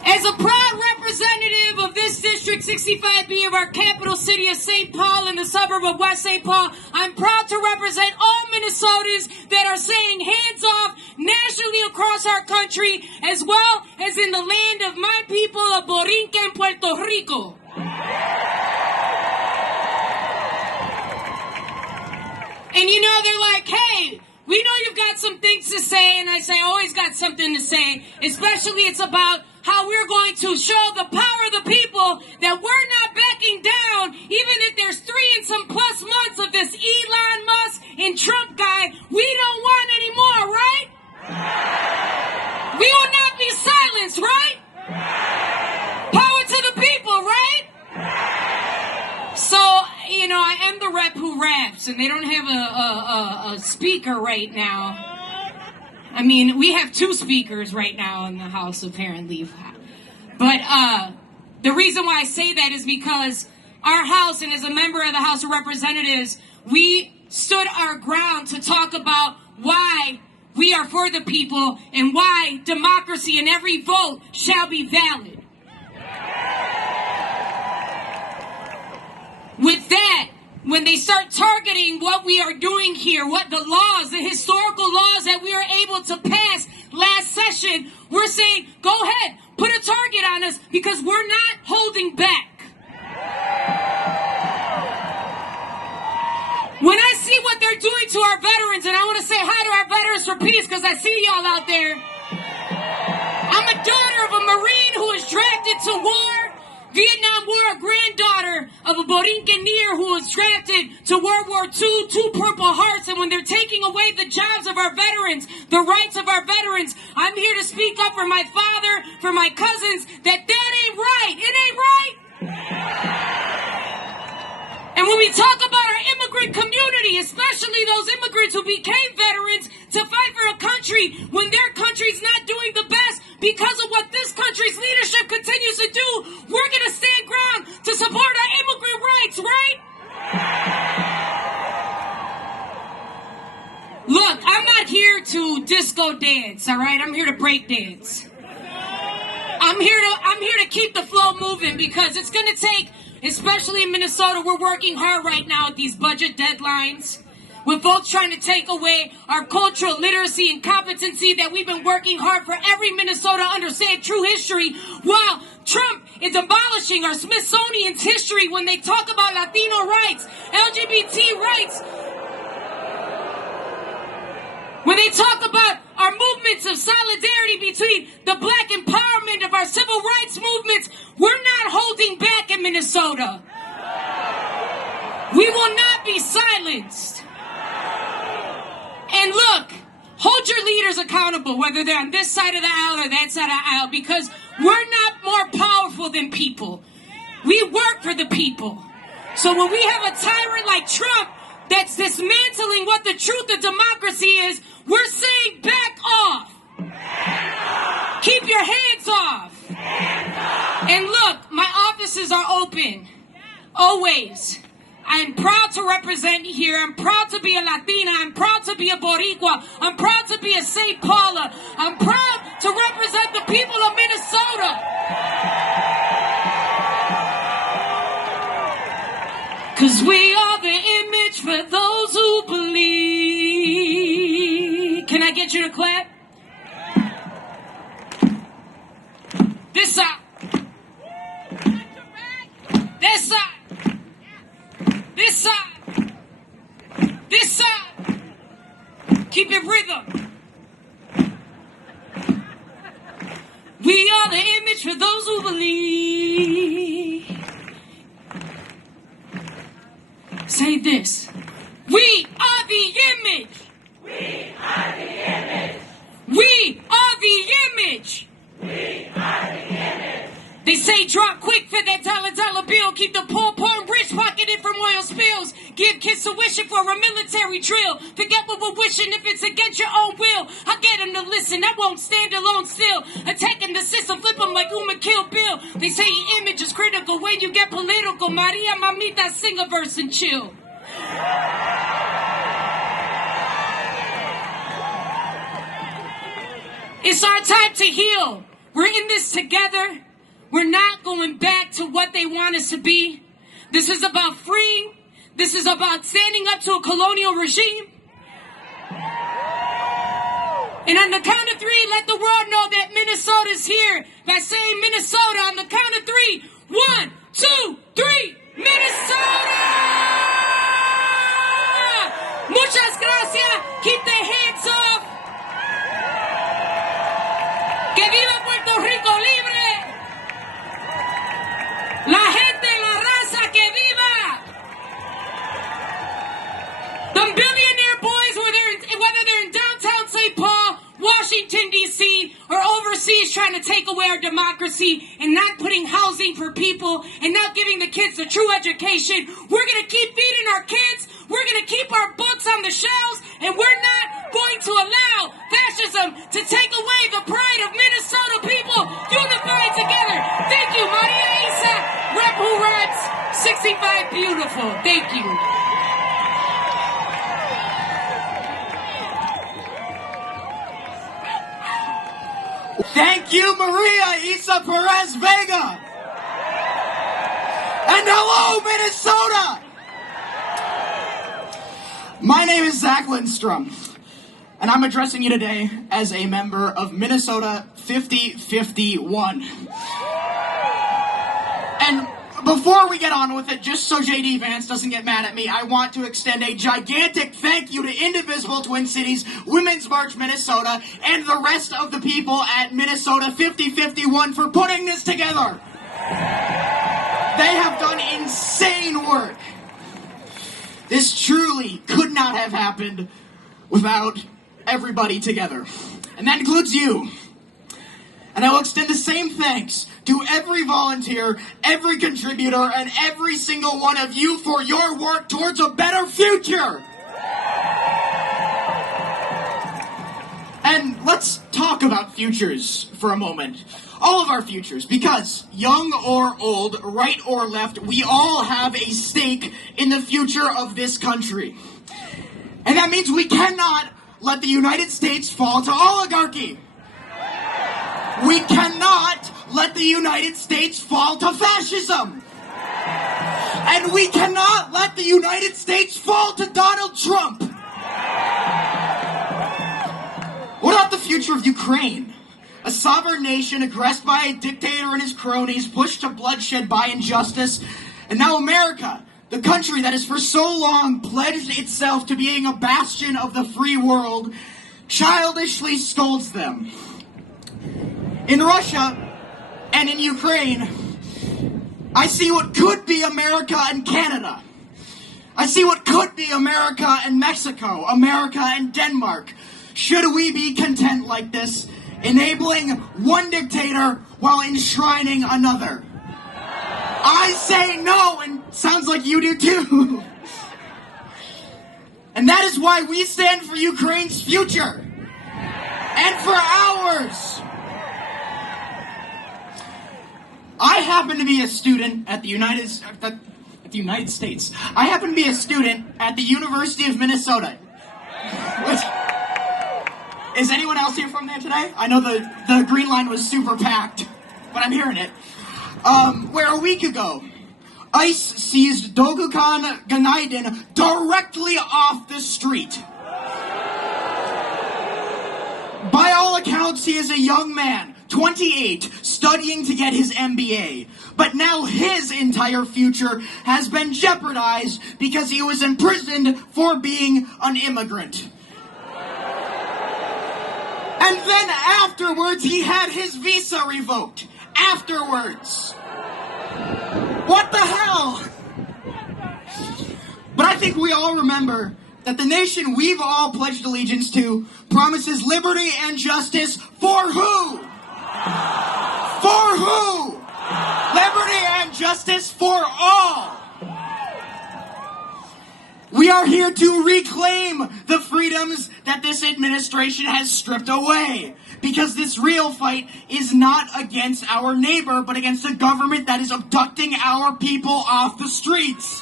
As a proud representative of this District 65B of our capital city of St. Paul in the suburb of West St. Paul, I'm proud to represent all Minnesotans that are saying hands off nationally across our country, as well as in the land of my people of Borinquen and Puerto Rico. And you know, they're like, hey, we know you've got some things to say, and I say, I always got something to say, especially it's about how we're going to show the power of the people that we're not backing down, even if there's 3 and some plus months of this Elon Musk and Trump guy, we don't want anymore, right? We will not be silenced, right? Power to the people, right? So, you know, I am the rep who raps, and they don't have a speaker right now. I mean, we have 2 speakers right now in the House, apparently. But the reason why I say that is because our House, and as a member of the House of Representatives, we stood our ground to talk about why we are for the people and why democracy and every vote shall be valid. With that, when they start targeting what we are doing here, what the laws, the historical laws that we were able to pass last session, we're saying, go ahead, put a target on us because we're not holding back. When I see what they're doing to our veterans, and I want to say hi to our Veterans for Peace because I see y'all out there. I'm a daughter of a Marine who was drafted to war, Vietnam War, a granddaughter of a Borinquenier who was drafted to World War II, 2 Purple Hearts, and when they're taking away the jobs of our veterans, the rights of our veterans, I'm here to speak up for my father, for my cousins, that ain't right. It ain't right. And when we talk about our immigrant community, especially those immigrants who became veterans to fight for a country when their country's not doing the best because of what this country's leadership continues to do, we're going to stand ground to support our immigrant rights, right? Look, I'm not here to disco dance, all right? I'm here to break dance. I'm here to keep the flow moving because it's going to take, especially in Minnesota, we're working hard right now at these budget deadlines with folks trying to take away our cultural literacy and competency that we've been working hard for every Minnesota to understand true history, while Trump is abolishing our Smithsonian's history when they talk about Latino rights, LGBT rights, when they talk about our movements of solidarity between the black empowerment of our civil rights movements. We're not holding back in Minnesota. We will not be silenced. And look, hold your leaders accountable, whether they're on this side of the aisle or that side of the aisle, because we're not more powerful than people. We work for the people. So when we have a tyrant like Trump that's dismantling what the truth of democracy is, we're saying back off. Keep your hands off. And look, my offices are open. Always. I'm proud to represent here. I'm proud to be a Latina. I'm proud to be a Boricua. I'm proud to be a St. Paula. I'm proud to represent the people of Minnesota. Because we are the image for those who believe. Can I get you to clap? This side. This side. This side. This side. Keep it rhythm. We are the image for those who believe. Say this. We are the image. We are the image. We are the image. We are the image. They say drop quick for that dollar bill. Keep the poor and rich pocketed from oil spills. Give kids tuition for a military drill. Forget what we're wishing if it's against your own will. I get them to listen. I won't stand alone still. Attacking the system, flip them like Uma Kill Bill. They say your image is critical when you get political. Maria Mamita, sing a verse and chill. It's our time to heal. We're in this together. We're not going back to what they want us to be. This is about freeing. This is about standing up to a colonial regime. And on the count of 3, let the world know that Minnesota's here. By saying Minnesota on the count of 3. 1, 2, 3. Minnesota! Muchas gracias. Keep their hands off. Que viva Puerto Rico libre. La gente, la raza, que viva. The billionaire boys, whether they're in downtown St. Paul, Washington, D.C., or overseas trying to take away our democracy and not putting housing for people and not giving the kids the true education, we're going to keep feeding our kids. We're going to keep our books on the shelves, and we're not going to allow fascism to take away the pride of Minnesota people unified together. Thank you, Maria Isa, Rep Who Reps, 65 Beautiful. Thank you. Thank you, Maria Isa Perez Vega. And hello, Minnesota. My name is Zach Lindstrom, and I'm addressing you today as a member of Minnesota 5051. And before we get on with it, just so JD Vance doesn't get mad at me, I want to extend a gigantic thank you to Indivisible Twin Cities, Women's March Minnesota, and the rest of the people at Minnesota 5051 for putting this together. They have done insane work. This truly could not have happened without everybody together. And that includes you. And I will extend the same thanks to every volunteer, every contributor, and every single one of you for your work towards a better future. And let's talk about futures for a moment. All of our futures, because young or old, right or left, we all have a stake in the future of this country. And that means we cannot let the United States fall to oligarchy. We cannot let the United States fall to fascism. And we cannot let the United States fall to Donald Trump. What about the future of Ukraine? A sovereign nation aggressed by a dictator and his cronies, pushed to bloodshed by injustice. And now America, the country that has for so long pledged itself to being a bastion of the free world, childishly scolds them. In Russia and in Ukraine, I see what could be America and Canada. I see what could be America and Mexico, America and Denmark. Should we be content like this, enabling one dictator while enshrining another? I say no, and sounds like you do too. And that is why we stand for Ukraine's future. And for ours. I happen to be a student at the United States. I happen to be a student at the University of Minnesota. Is anyone else here from there today? I know the Green Line was super packed, but I'm hearing it. Where a week ago, ICE seized Dogukan Ganaydin directly off the street. By all accounts, he is a young man, 28, studying to get his MBA. But now his entire future has been jeopardized because he was imprisoned for being an immigrant. And then afterwards, he had his visa revoked. Afterwards. What the hell? But I think we all remember that the nation we've all pledged allegiance to promises liberty and justice for who? For who? Liberty and justice for all. We are here to reclaim the freedoms that this administration has stripped away. Because this real fight is not against our neighbor, but against a government that is abducting our people off the streets.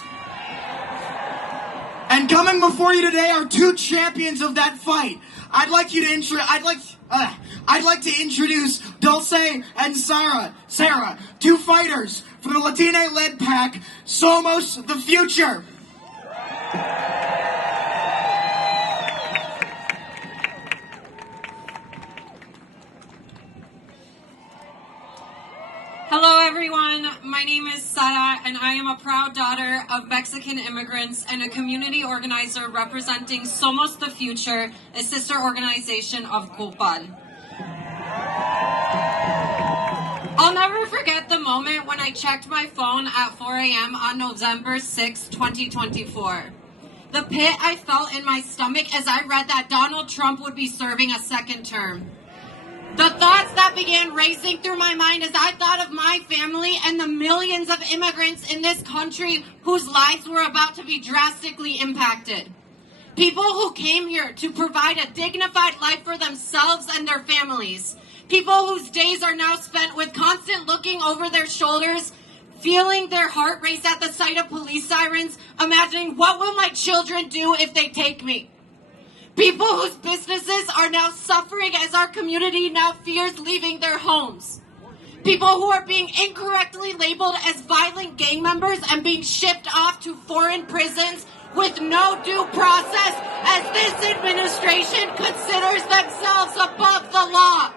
And coming before you today are two champions of that fight. I'd like to introduce Dulce and Sarah, two fighters from the Latina-led pack, Somos the Future. Hello everyone, my name is Sara and I am a proud daughter of Mexican immigrants and a community organizer representing Somos the Future, a sister organization of Copal. I'll never forget the moment when I checked my phone at 4 a.m. on November 6, 2024. The pit I felt in my stomach as I read that Donald Trump would be serving a second term. The thoughts that began racing through my mind as I thought of my family and the millions of immigrants in this country whose lives were about to be drastically impacted. People who came here to provide a dignified life for themselves and their families. People whose days are now spent with constant looking over their shoulders, feeling their heart race at the sight of police sirens, imagining what will my children do if they take me. People whose businesses are now suffering as our community now fears leaving their homes. People who are being incorrectly labeled as violent gang members and being shipped off to foreign prisons with no due process as this administration considers themselves above the law.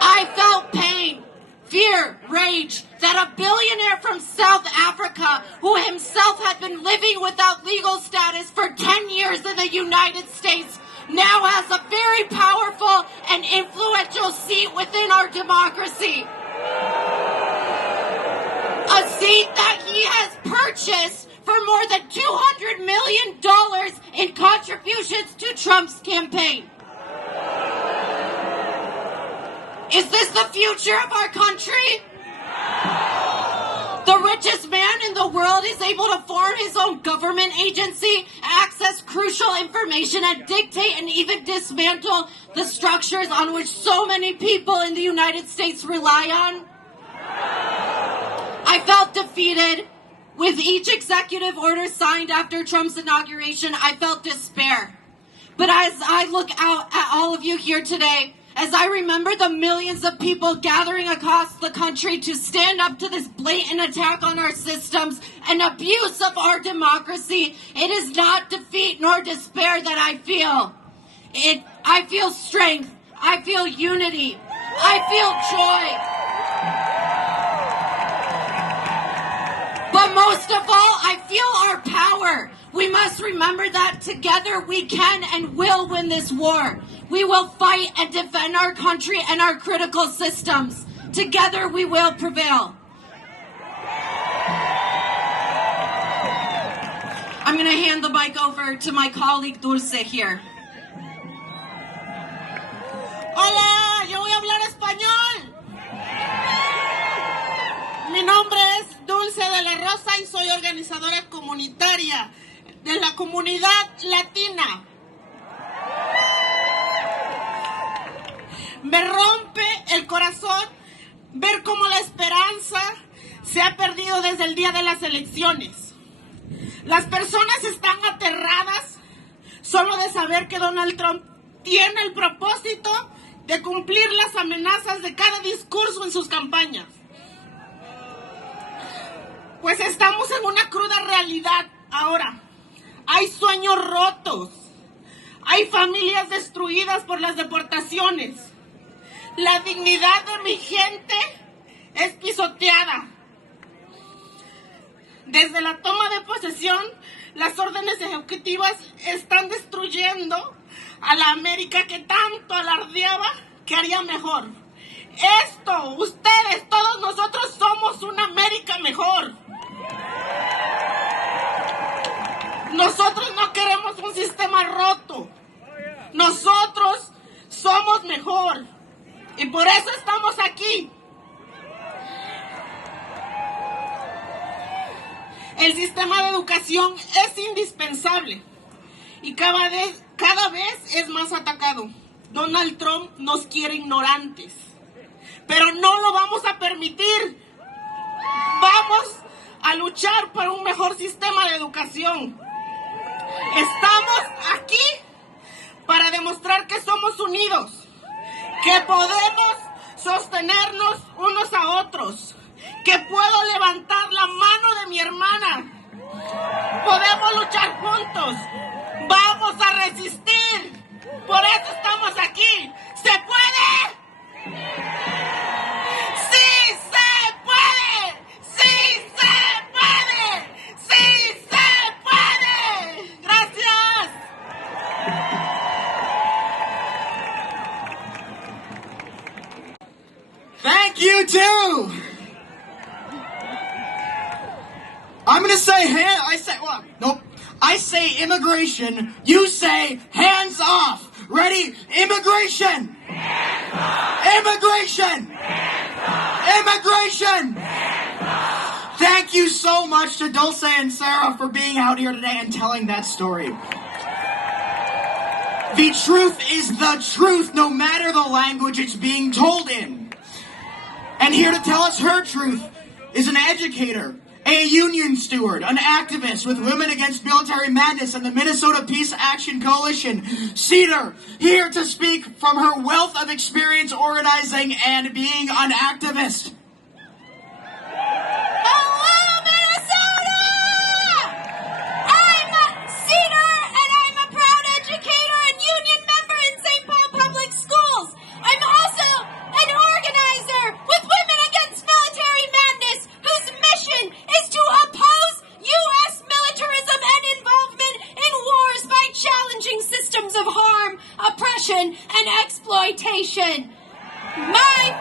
I felt pain, fear, rage that a billionaire from South Africa who himself had been living without legal status for 10 years in the United States now has a very powerful and influential seat within our democracy. A seat that he has purchased for more than $200 million in contributions to Trump's campaign. Is this the future of our country? The richest man in the world is able to form his own government agency, access crucial information, and dictate and even dismantle the structures on which so many people in the United States rely on. I felt defeated. With each executive order signed after Trump's inauguration, I felt despair. But as I look out at all of you here today, as I remember the millions of people gathering across the country to stand up to this blatant attack on our systems and abuse of our democracy, it is not defeat nor despair that I feel. I feel strength. I feel unity. I feel joy. But most of all, I feel our power. We must remember that together we can and will win this war. We will fight and defend our country and our critical systems. Together we will prevail. I'm going to hand the mic over to my colleague Dulce here. Hola, yo voy a hablar español. Mi nombre es Dulce de la Rosa y soy organizadora comunitaria de la comunidad latina. Me rompe el corazón ver cómo la esperanza se ha perdido desde el día de las elecciones. Las personas están aterradas solo de saber que Donald Trump tiene el propósito de cumplir las amenazas de cada discurso en sus campañas. Pues estamos en una cruda realidad ahora. Hay sueños rotos. Hay familias destruidas por las deportaciones. La dignidad de mi gente es pisoteada. Desde la toma de posesión, las órdenes ejecutivas están destruyendo a la América que tanto alardeaba que haría mejor. Esto, ustedes, todos nosotros somos una América mejor. Nosotros no queremos un sistema roto. Nosotros somos mejor. Y por eso estamos aquí. El sistema de educación es indispensable. Y cada vez es más atacado. Donald Trump nos quiere ignorantes. Pero no lo vamos a permitir. Vamos a luchar por un mejor sistema de educación. Estamos aquí para demostrar que somos unidos, que podemos sostenernos unos a otros, que puedo levantar la mano de mi hermana. Podemos luchar juntos. Vamos a resistir. Por eso estamos aquí. ¿Se puede? ¡Sí se puede! ¡Sí se puede! ¡Sí se puede! ¡Gracias! Thank you too. I'm gonna say I say immigration. You say hands off. Ready? Immigration. Hands off. Immigration. Hands off. Immigration. Hands off. Thank you so much to Dulce and Sarah for being out here today and telling that story. The truth is the truth, no matter the language it's being told in. And here to tell us her truth is an educator, a union steward, an activist with Women Against Military Madness and the Minnesota Peace Action Coalition. Cedar, here to speak from her wealth of experience organizing and being an activist. Hello, Minnesota! I'm Cedar, and I'm a proud educator and union member in St. Paul Public Schools. I'm also an organizer with Women Against Military Madness, whose mission is to oppose U.S. militarism and involvement in wars by challenging systems of harm, oppression, and exploitation. My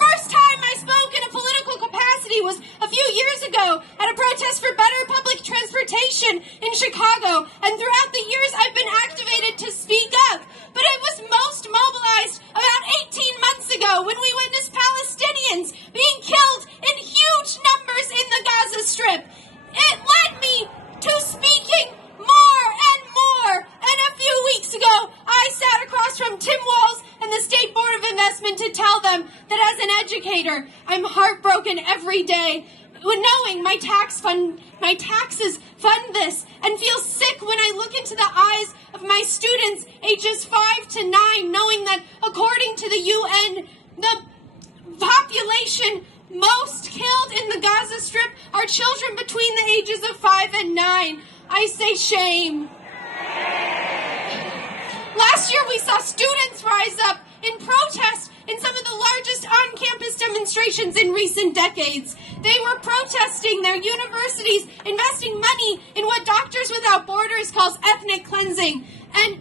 first time I spoke in a political capacity was a few years ago at a protest for better public transportation in Chicago, and throughout the years I've been activated to speak up. But it was most mobilized about 18 months ago when we witnessed Palestinians being killed in huge numbers in the Gaza Strip. It led me to speaking more and more, and a few weeks ago I sat across from Tim Walz and the State Board of Investment to tell them that as an educator, I'm heartbroken every day knowing my taxes fund this, and feel sick when I look into the eyes of my students ages 5 to 9, knowing that according to the UN, the population most killed in the Gaza Strip are children between the ages of 5 and 9. I say shame. Last year we saw students rise up in protest in some of the largest on-campus demonstrations in recent decades. They were protesting their universities investing money in what Doctors Without Borders calls ethnic cleansing, and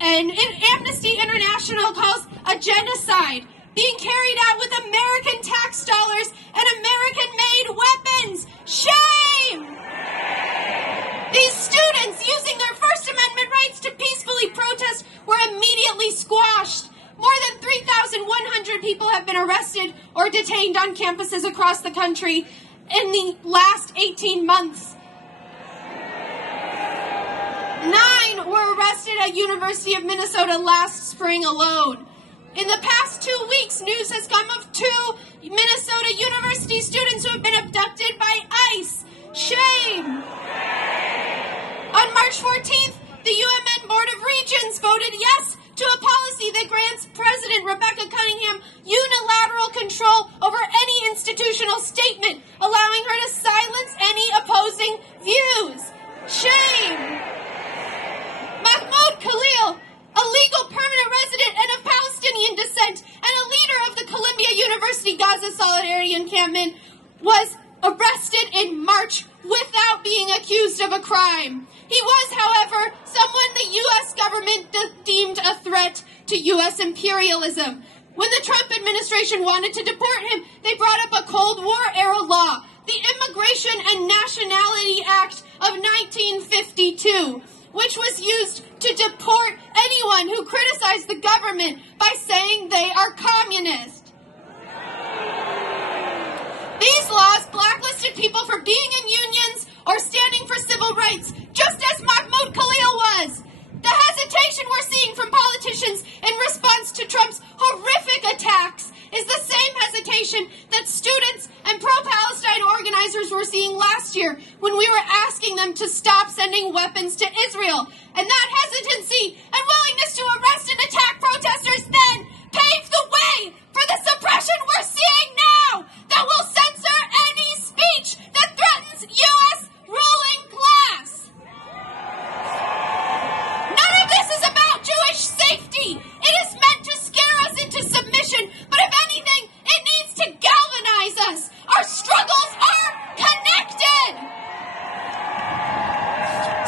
Amnesty International calls a genocide, being carried out with American tax dollars and American-made weapons. Shame! These students, using their First Amendment rights to peacefully protest, were immediately squashed. More than 3,100 people have been arrested or detained on campuses across the country in the last 18 months. 9 were arrested at University of Minnesota last spring alone. In the past 2 weeks, news has come of 2 Minnesota University students who have been abducted by ICE. Shame! On March 14th, the UMN Board of Regents voted yes to a policy that grants President Rebecca Cunningham unilateral control over any institutional statement, allowing her to silence any opposing views. Shame! Mahmoud Khalil, a legal permanent resident and of Palestinian descent, and a leader of the Columbia University Gaza Solidarity Encampment, was arrested in March without being accused of a crime. He was, however, someone the U.S. government deemed a threat to U.S. imperialism. When the Trump administration wanted to deport him, they brought up a Cold War-era law, the Immigration and Nationality Act of 1952, which was used to deport anyone who criticized the government by saying they are communist. These laws blacklisted people for being in unions or standing for civil rights, just as Mahmoud Khalil was. The hesitation we're seeing from politicians in response to Trump's horrific attacks is the same hesitation that students and pro-Palestine organizers were seeing last year when we were asking them to stop sending weapons to Israel. And that hesitancy and willingness to arrest and attack protesters then paved the way for the suppression we're seeing now that will censor any speech that threatens U.S. ruling class. None of this is about Jewish safety. It is meant to scare us into submission, but if anything, it needs to galvanize us. Our struggles are connected.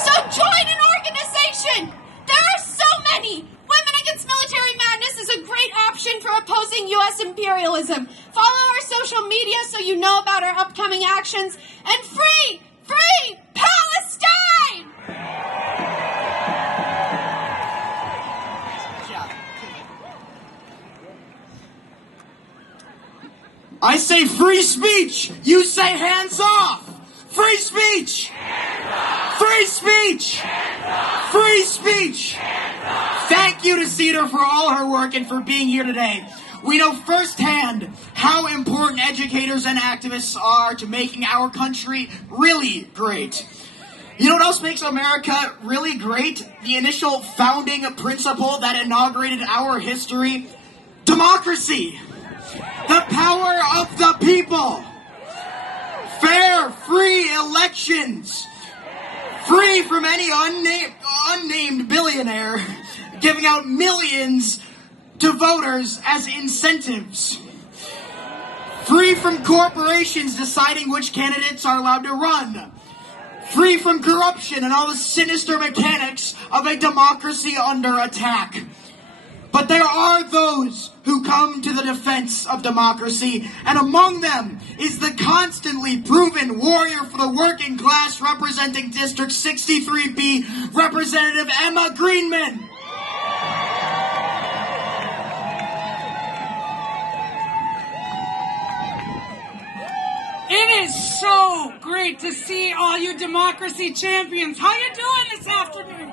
So join an organization. There are so many. Women Against Military Madness is a great option for opposing U.S. imperialism. Follow our social media so you know about our upcoming actions. And free Palestine! I say free speech. You say hands off. Free speech. Hands off. Free speech. Hands off. Free speech. Hands off. Thank you to Cedar for all her work and for being here today. We know firsthand how important educators and activists are to making our country really great. You know what else makes America really great? The initial founding principle that inaugurated our history. Democracy. The power of the people. Fair, free elections. Free from any unnamed billionaire giving out millions to voters as incentives. Free from corporations deciding which candidates are allowed to run. Free from corruption and all the sinister mechanics of a democracy under attack. But there are those who come to the defense of democracy, and among them is the constantly proven warrior for the working class representing District 63B, Representative Emma Greenman. It is so great to see all you democracy champions. How you doing this afternoon?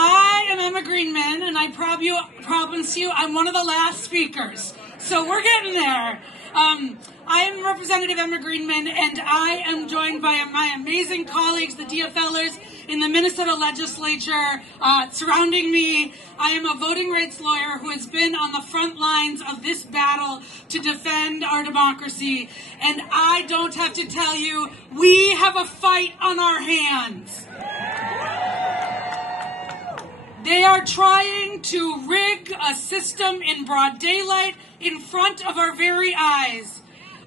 I am Emma Greenman, and I promise you I'm one of the last speakers. So we're getting there. I am Representative Emma Greenman, and I am joined by my amazing colleagues, the DFLers in the Minnesota legislature surrounding me. I am a voting rights lawyer who has been on the front lines of this battle to defend our democracy. And I don't have to tell you, we have a fight on our hands. They are trying to rig a system in broad daylight in front of our very eyes.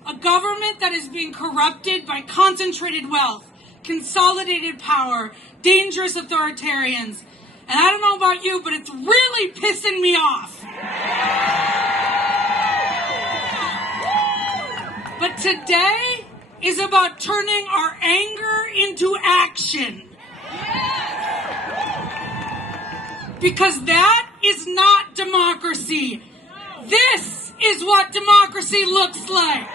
A government that is being corrupted by concentrated wealth, consolidated power, dangerous authoritarians. And I don't know about you, but it's really pissing me off. But today is about turning our anger into action. Because that is not democracy. This is what democracy looks like.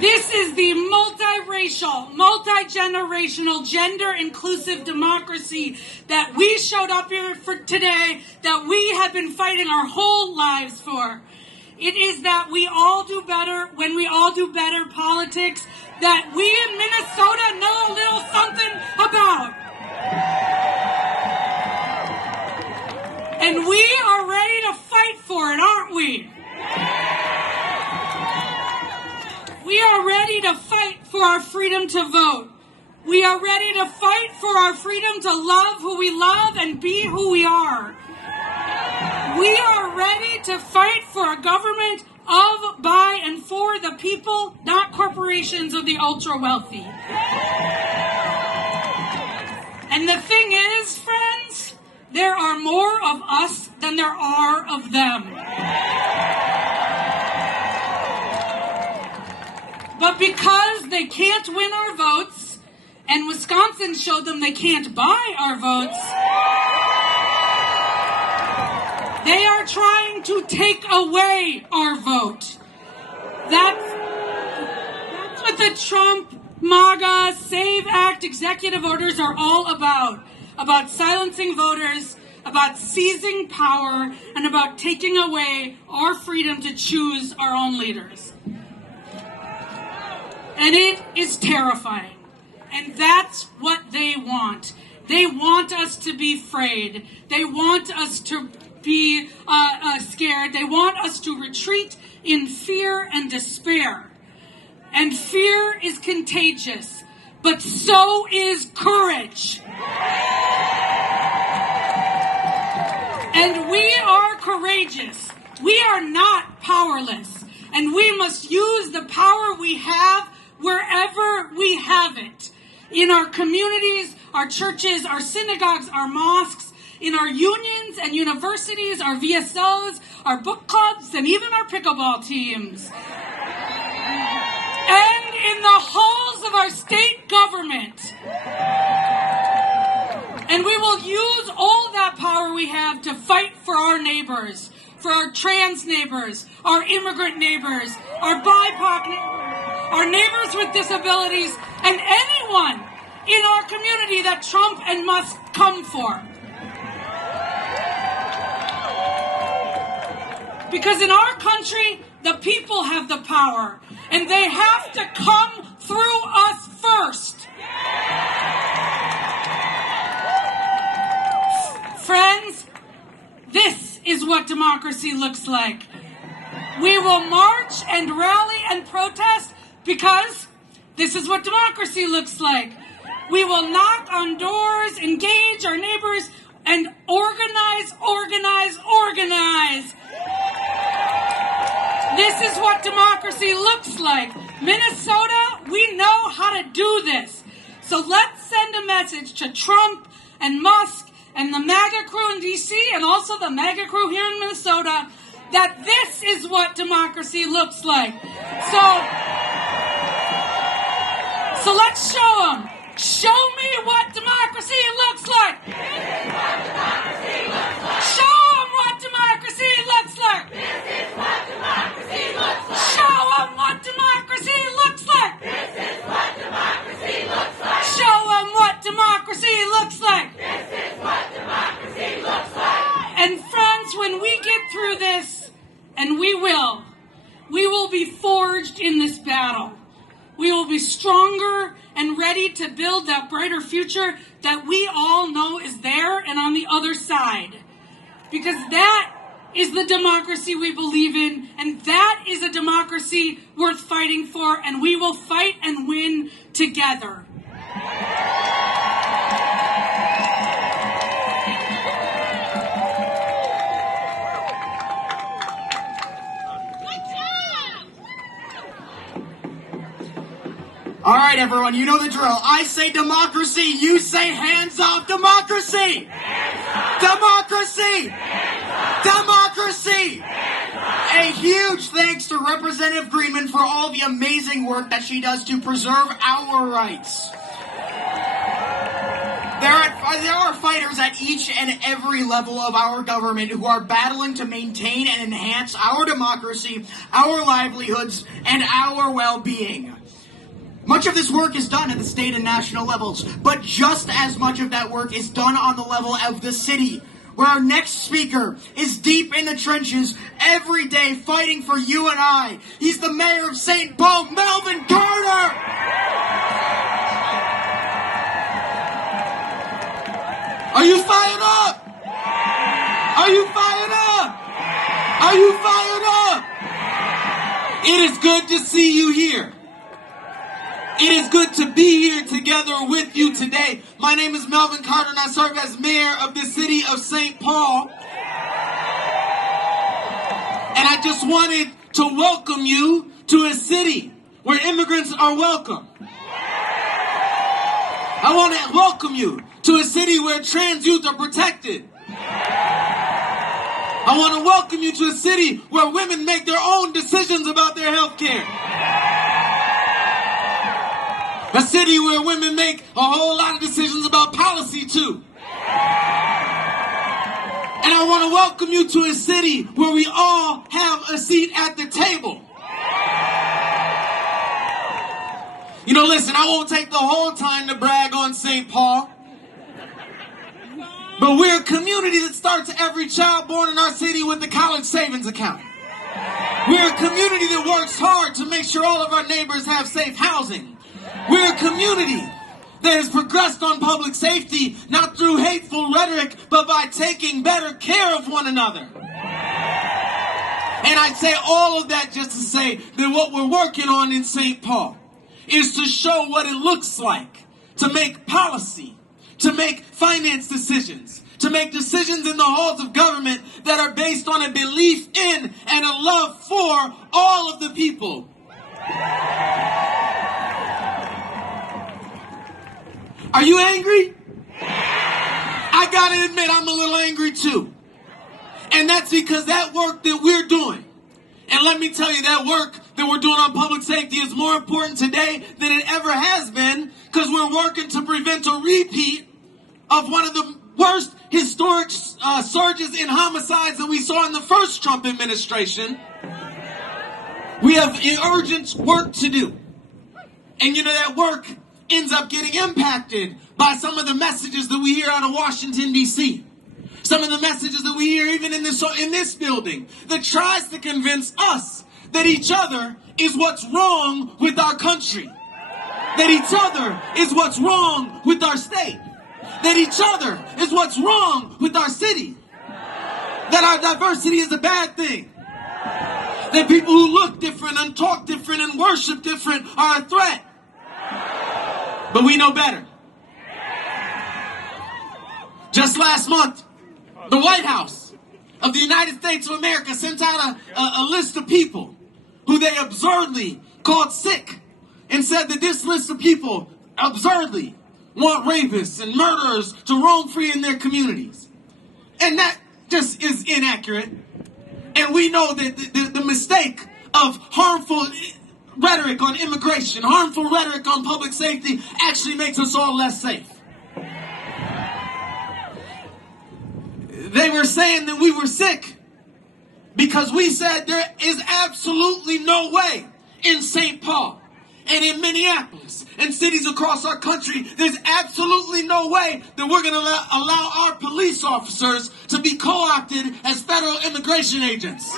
This is the multiracial, multi-generational, gender-inclusive democracy that we showed up here for today, that we have been fighting our whole lives for. It is that we all do better when we all do better politics that we in Minnesota know a little something about. And we are ready to fight for it, aren't we? We are ready to fight for our freedom to vote. We are ready to fight for our freedom to love who we love and be who we are. We are ready to fight for a government of, by, and for the people, not corporations of the ultra-wealthy. And the thing is, friends, there are more of us than there are of them. But because they can't win our votes, and Wisconsin showed them they can't buy our votes, they are trying to take away our vote. That's what the Trump, MAGA, SAVE Act executive orders are all about silencing voters, about seizing power, and about taking away our freedom to choose our own leaders. And it is terrifying. And that's what they want. They want us to be afraid. They want us to be scared. They want us to retreat in fear and despair. And fear is contagious, but so is courage. And we are courageous. We are not powerless. And we must use the power we have wherever we have it. In our communities, our churches, our synagogues, our mosques, in our unions and universities, our VSOs, our book clubs, and even our pickleball teams. And in the halls of our state government. And we will use all that power we have to fight for our neighbors, for our trans neighbors, our immigrant neighbors, our BIPOC neighbors, our neighbors with disabilities, and anyone in our community that that Trump and Musk come for. Because in our country, the people have the power, and they have to come through us first. Friends, this is what democracy looks like. We will march and rally and protest because this is what democracy looks like. We will knock on doors, engage our neighbors, and organize, organize, organize. This is what democracy looks like. Minnesota, we know how to do this. So let's send a message to Trump and Musk and the MAGA crew in D.C. and also the MAGA crew here in Minnesota that this is what democracy looks like. So let's show them. Show me what democracy looks like. This is what democracy looks like. Show them what democracy looks like. This is what democracy looks like. Show them what democracy looks like. This is what democracy looks like. Show them what democracy looks like. This is what democracy looks like. And friends, when we get through this, and we will be forged in this battle. We will be stronger and ready to build that brighter future that we all know is there and on the other side. Because that is the democracy we believe in, and that is a democracy worth fighting for, and we will fight and win together. All right, everyone, you know the drill. I say democracy, you say hands off democracy! Hands off. Democracy! Hands off. Democracy! Hands off. A huge thanks to Representative Greenman for all the amazing work that she does to preserve our rights. There are fighters at each and every level of our government who are battling to maintain and enhance our democracy, our livelihoods, and our well-being. Much of this work is done at the state and national levels, but just as much of that work is done on the level of the city, where our next speaker is deep in the trenches every day fighting for you and I. He's the mayor of St. Paul, Melvin Carter! Are you fired up? Are you fired up? Are you fired up? It is good to see you here. It is good to be here together with you today. My name is Melvin Carter, and I serve as mayor of the city of St. Paul. And I just wanted to welcome you to a city where immigrants are welcome. I want to welcome you to a city where trans youth are protected. I want to welcome you to a city where women make their own decisions about their health care. A city where women make a whole lot of decisions about policy, too. And I want to welcome you to a city where we all have a seat at the table. You know, listen, I won't take the whole time to brag on St. Paul. But we're a community that starts every child born in our city with a college savings account. We're a community that works hard to make sure all of our neighbors have safe housing. We're a community that has progressed on public safety, not through hateful rhetoric, but by taking better care of one another. And I say all of that just to say that what we're working on in St. Paul is to show what it looks like to make policy, to make finance decisions, to make decisions in the halls of government that are based on a belief in and a love for all of the people. Are you angry? I gotta admit, I'm a little angry too. And that's because that work that we're doing, and let me tell you, that work that we're doing on public safety is more important today than it ever has been, because we're working to prevent a repeat of one of the worst historic surges in homicides that we saw in the first Trump administration. We have urgent work to do. And you know, that work ends up getting impacted by some of the messages that we hear out of Washington, D.C. Some of the messages that we hear even in this building that tries to convince us that each other is what's wrong with our country. That each other is what's wrong with our state. That each other is what's wrong with our city. That our diversity is a bad thing. That people who look different and talk different and worship different are a threat. But we know better. Just last month, the White House of the United States of America sent out a list of people who they absurdly called sick and said that this list of people absurdly want rapists and murderers to roam free in their communities. And that just is inaccurate. And we know that the mistake of harmful rhetoric on immigration, harmful rhetoric on public safety actually makes us all less safe. They were saying that we were sick because we said there is absolutely no way in St. Paul and in Minneapolis and cities across our country, there's absolutely no way that we're going to allow our police officers to be co-opted as federal immigration agents.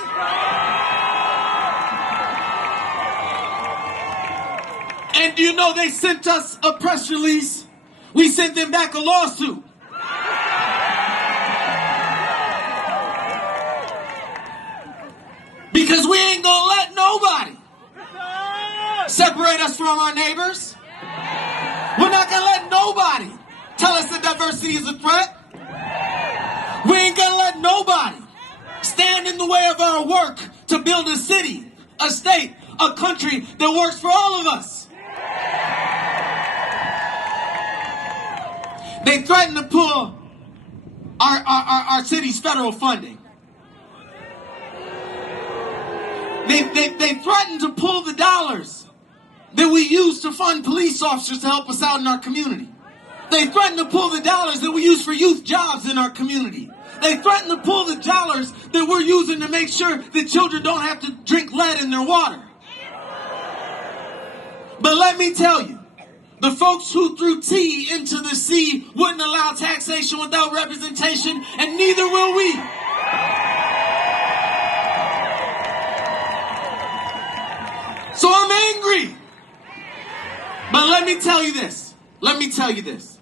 And do you know they sent us a press release? We sent them back a lawsuit. Because we ain't gonna let nobody separate us from our neighbors. We're not gonna let nobody tell us that diversity is a threat. We ain't gonna let nobody stand in the way of our work to build a city, a state, a country that works for all of us. They threatened to pull our city's federal funding. They threatened to pull the dollars that we use to fund police officers to help us out in our community. They threatened to pull the dollars that we use for youth jobs in our community. They threatened to pull the dollars that we're using to make sure that children don't have to drink lead in their water. But let me tell you, the folks who threw tea into the sea wouldn't allow taxation without representation, and neither will we. So I'm angry. But let me tell you this.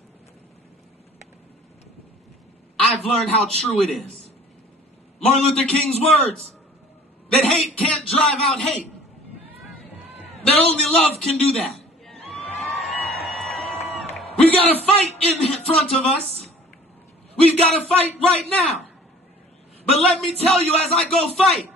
I've learned how true it is. Martin Luther King's words, that hate can't drive out hate. That only love can do that. We've got a fight in front of us. We've got to fight right now. But let me tell you, as I go fight,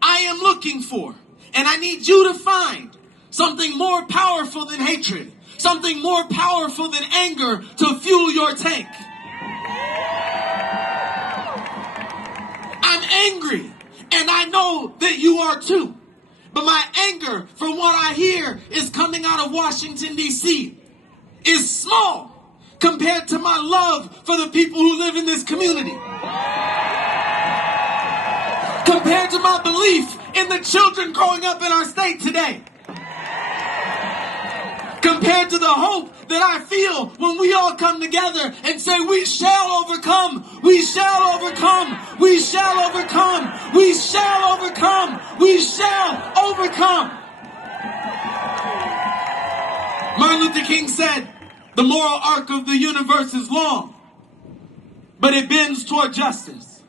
I am looking for, and I need you to find, something more powerful than hatred, something more powerful than anger to fuel your tank. I'm angry, and I know that you are too. But my anger, from what I hear, is coming out of Washington, D.C., is small compared to my love for the people who live in this community. Compared to my belief in the children growing up in our state today. Compared to the hope that I feel when we all come together and say, we shall overcome, we shall overcome, we shall overcome, we shall overcome, we shall overcome. Martin Luther King said, the moral arc of the universe is long, but it bends toward justice.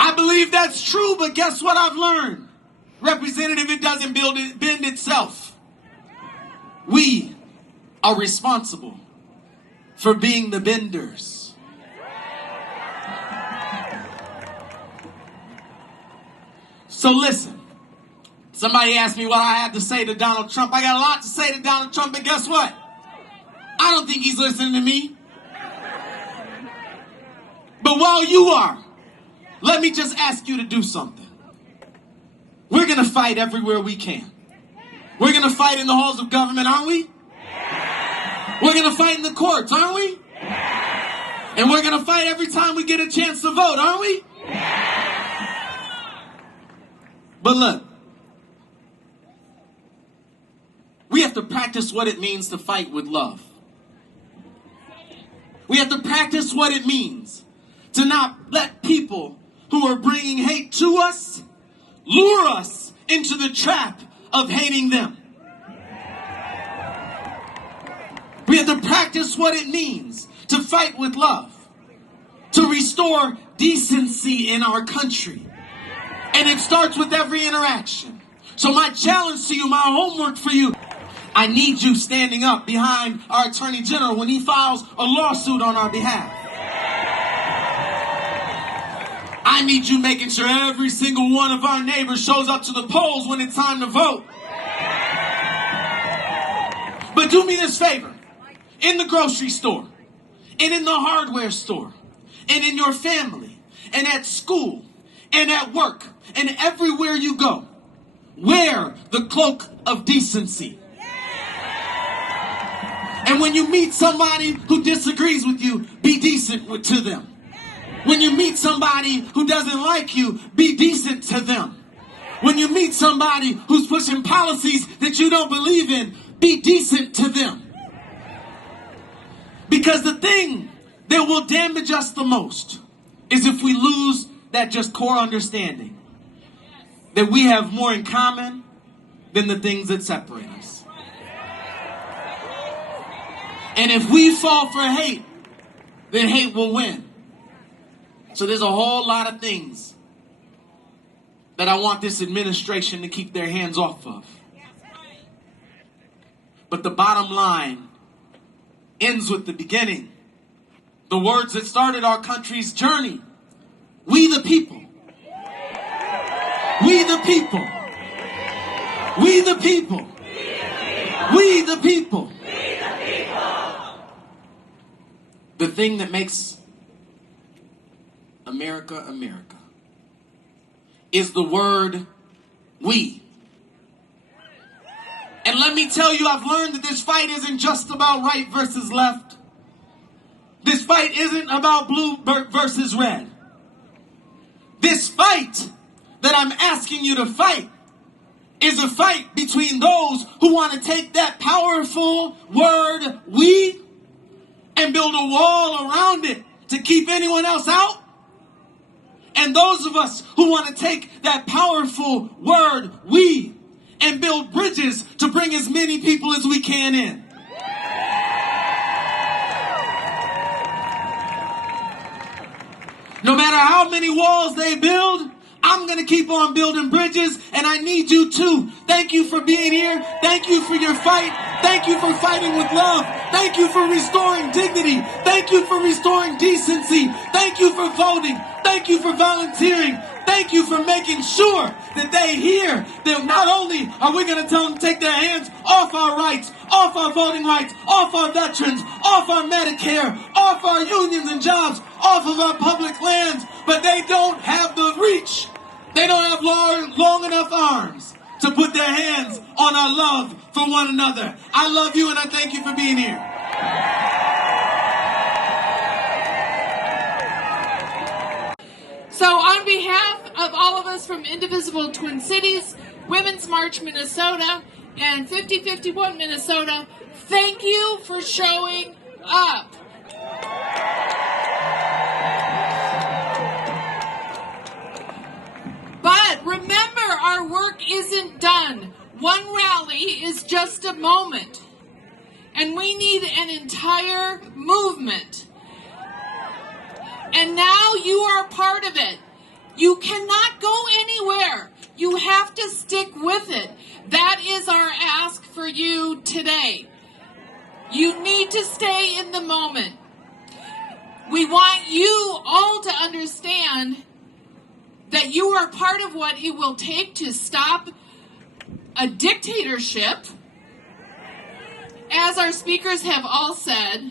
I believe that's true, but guess what I've learned? Representative, it doesn't bend itself. We are responsible for being the benders. So listen, somebody asked me what I had to say to Donald Trump. I got a lot to say to Donald Trump, but guess what? I don't think he's listening to me. But while you are, let me just ask you to do something. We're going to fight everywhere we can. We're going to fight in the halls of government, aren't we? We're going to fight in the courts, aren't we? And we're going to fight every time we get a chance to vote, aren't we? But look, We have to practice what it means to fight with love. We have to practice what it means to not let people who are bringing hate to us lure us into the trap of hating them. We have to practice what it means to fight with love, to restore decency in our country. And it starts with every interaction. So my challenge to you, my homework for you, I need you standing up behind our Attorney General when he files a lawsuit on our behalf. I need you making sure every single one of our neighbors shows up to the polls when it's time to vote. But do me this favor. In the grocery store, and in the hardware store, and in your family, and at school, and at work, and everywhere you go, wear the cloak of decency. And when you meet somebody who disagrees with you, be decent to them. When you meet somebody who doesn't like you, be decent to them. When you meet somebody who's pushing policies that you don't believe in, be decent to them. Because the thing that will damage us the most is if we lose that just core understanding that we have more in common than the things that separate us. And if we fall for hate, then hate will win. So there's a whole lot of things that I want this administration to keep their hands off of. But the bottom line ends with the beginning. The words that started our country's journey. We the people. We the people. We the people. We the people. The thing that makes America America is the word we. And let me tell you, I've learned that this fight isn't just about right versus left. This fight isn't about blue versus red. This fight that I'm asking you to fight is a fight between those who want to take that powerful word we and build a wall around it to keep anyone else out, and those of us who want to take that powerful word we and build bridges to bring as many people as we can in. No matter how many walls they build, I'm going to keep on building bridges, and I need you too. Thank you for being here. Thank you for your fight. Thank you for fighting with love. Thank you for restoring dignity. Thank you for restoring decency. Thank you for voting. Thank you for volunteering. Thank you for making sure that they hear that not only are we going to tell them to take their hands off our rights, off our voting rights, off our veterans, off our Medicare, off our unions and jobs, off of our public lands, but they don't have the reach. They don't have long enough arms to put their hands on our love for one another. I love you and I thank you for being here. So on behalf of all of us from Indivisible Twin Cities, Women's March Minnesota, and 5051 Minnesota, thank you for showing up. But remember, our work isn't done. One rally is just a moment. And we need an entire movement. And now you are part of it. You cannot go anywhere. You have to stick with it. That is our ask for you today. You need to stay in the moment. We want you all to understand that you are part of what it will take to stop a dictatorship, as our speakers have all said.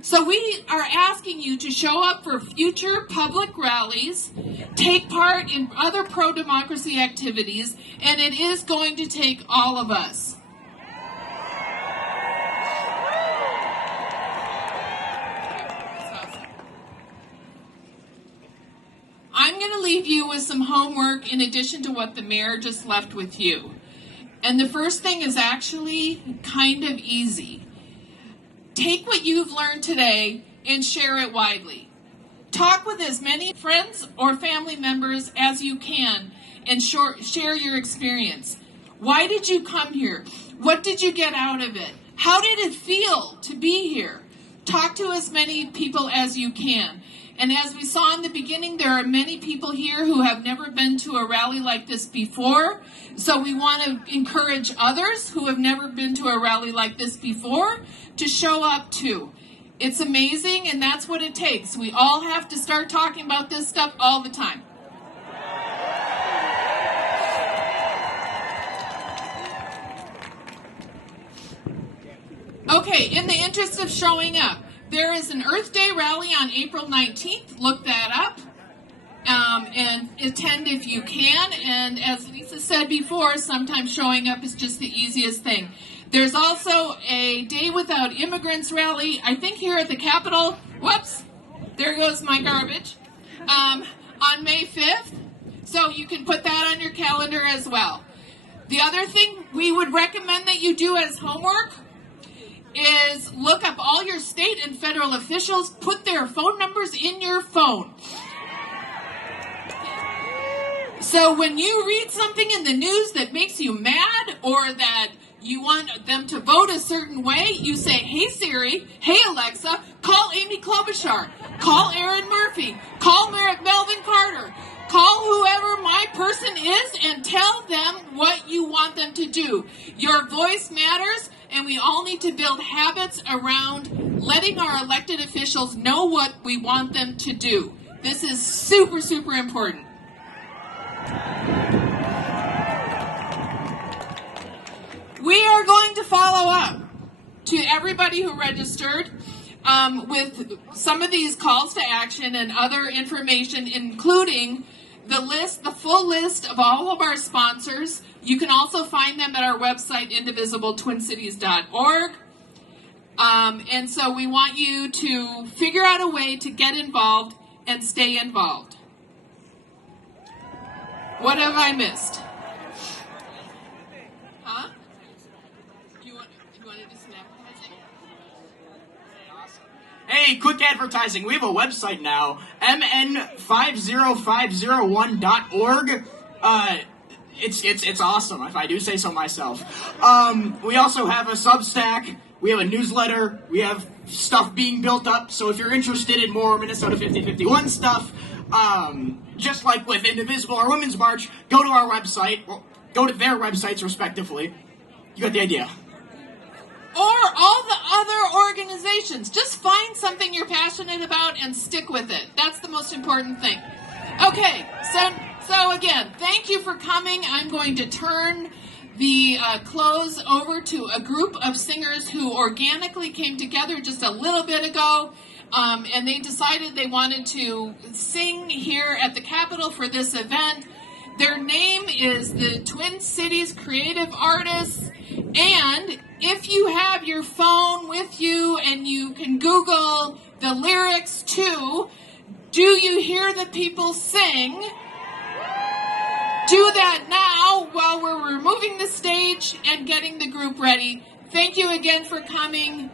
So we are asking you to show up for future public rallies, take part in other pro-democracy activities, and it is going to take all of us. I'm going to leave you with some homework in addition to what the mayor just left with you. And the first thing is actually kind of easy. Take what you've learned today and share it widely. Talk with as many friends or family members as you can and share your experience. Why did you come here? What did you get out of it? How did it feel to be here? Talk to as many people as you can. And as we saw in the beginning, there are many people here who have never been to a rally like this before. So we want to encourage others who have never been to a rally like this before to show up too. It's amazing, and that's what it takes. We all have to start talking about this stuff all the time. Okay, in the interest of showing up, there is an Earth Day rally on April 19th. Look that up and attend if you can. And as Lisa said before, sometimes showing up is just the easiest thing. There's also a Day Without Immigrants rally, I think here at the Capitol. Whoops, there goes my garbage. On May 5th. So you can put that on your calendar as well. The other thing we would recommend that you do as homework is look up all your state and federal officials, put their phone numbers in your phone. So when you read something in the news that makes you mad or that you want them to vote a certain way, you say, hey Siri, hey Alexa, call Amy Klobuchar, call Aaron Murphy, call Melvin Carter, call whoever my person is and tell them what you want them to do. Your voice matters. And we all need to build habits around letting our elected officials know what we want them to do. This is super, super important. We are going to follow up to everybody who registered with some of these calls to action and other information, including the full list of all of our sponsors. You can also find them at our website, indivisibletwincities.org. And so we want you to figure out a way to get involved and stay involved. What have I missed? Huh? You want to do some advertising? Hey, quick advertising. We have a website now, mn50501.org. It's awesome, if I do say so myself. We also have a Substack. We have a newsletter. We have stuff being built up. So if you're interested in more Minnesota 5051 stuff, just like with Indivisible or Women's March, go to our website, or go to their websites respectively. You got the idea. Or all the other organizations. Just find something you're passionate about and stick with it. That's the most important thing. Okay, so again, thank you for coming. I'm going to turn the close over to a group of singers who organically came together just a little bit ago, and they decided they wanted to sing here at the Capitol for this event. Their name is the Twin Cities Creative Artists, and if you have your phone with you and you can Google the lyrics too, do you hear the people sing? Do that now while we're removing the stage and getting the group ready. Thank you again for coming.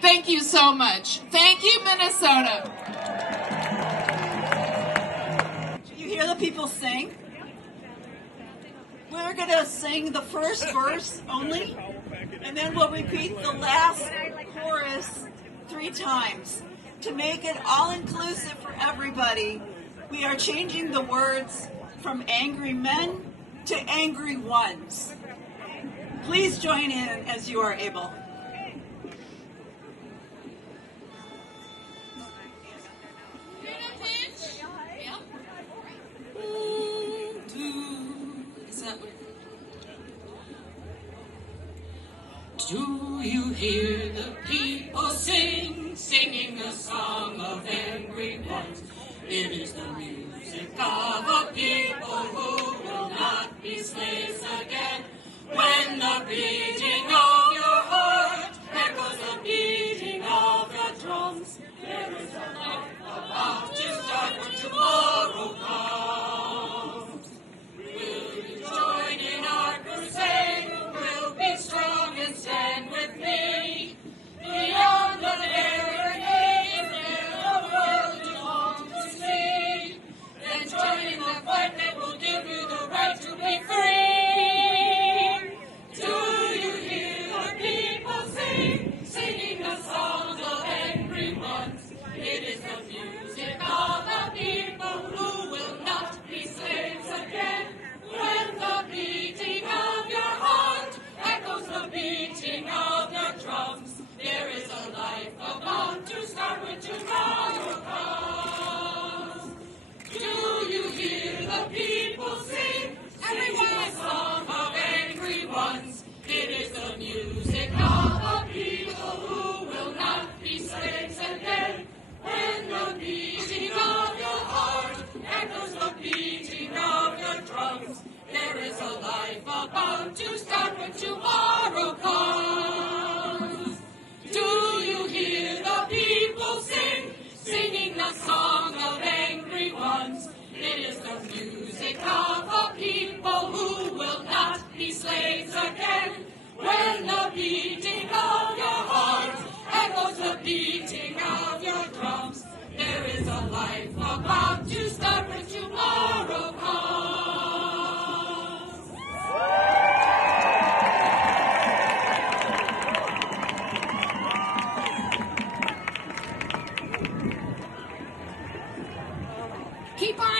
Thank you so much. Thank you, Minnesota. Do you hear the people sing? We're going to sing the first verse only, and then we'll repeat the last chorus 3 times. To make it all-inclusive for everybody, we are changing the words from angry men to angry ones. Please join in as you are able. Do you hear the people sing, singing a song of angry ones? It is the music of a people who will not be slaves again. When the beating of your heart echoes the beating of the drums, there is a light about to start when tomorrow comes. Will you join in our crusade? when tomorrow comes. Do you hear the people sing, singing the song of angry ones? It is the music of a people who will not be slaves again. When the beating of your heart echoes the beating of your drums, there is a life about to start when tomorrow comes. Keep on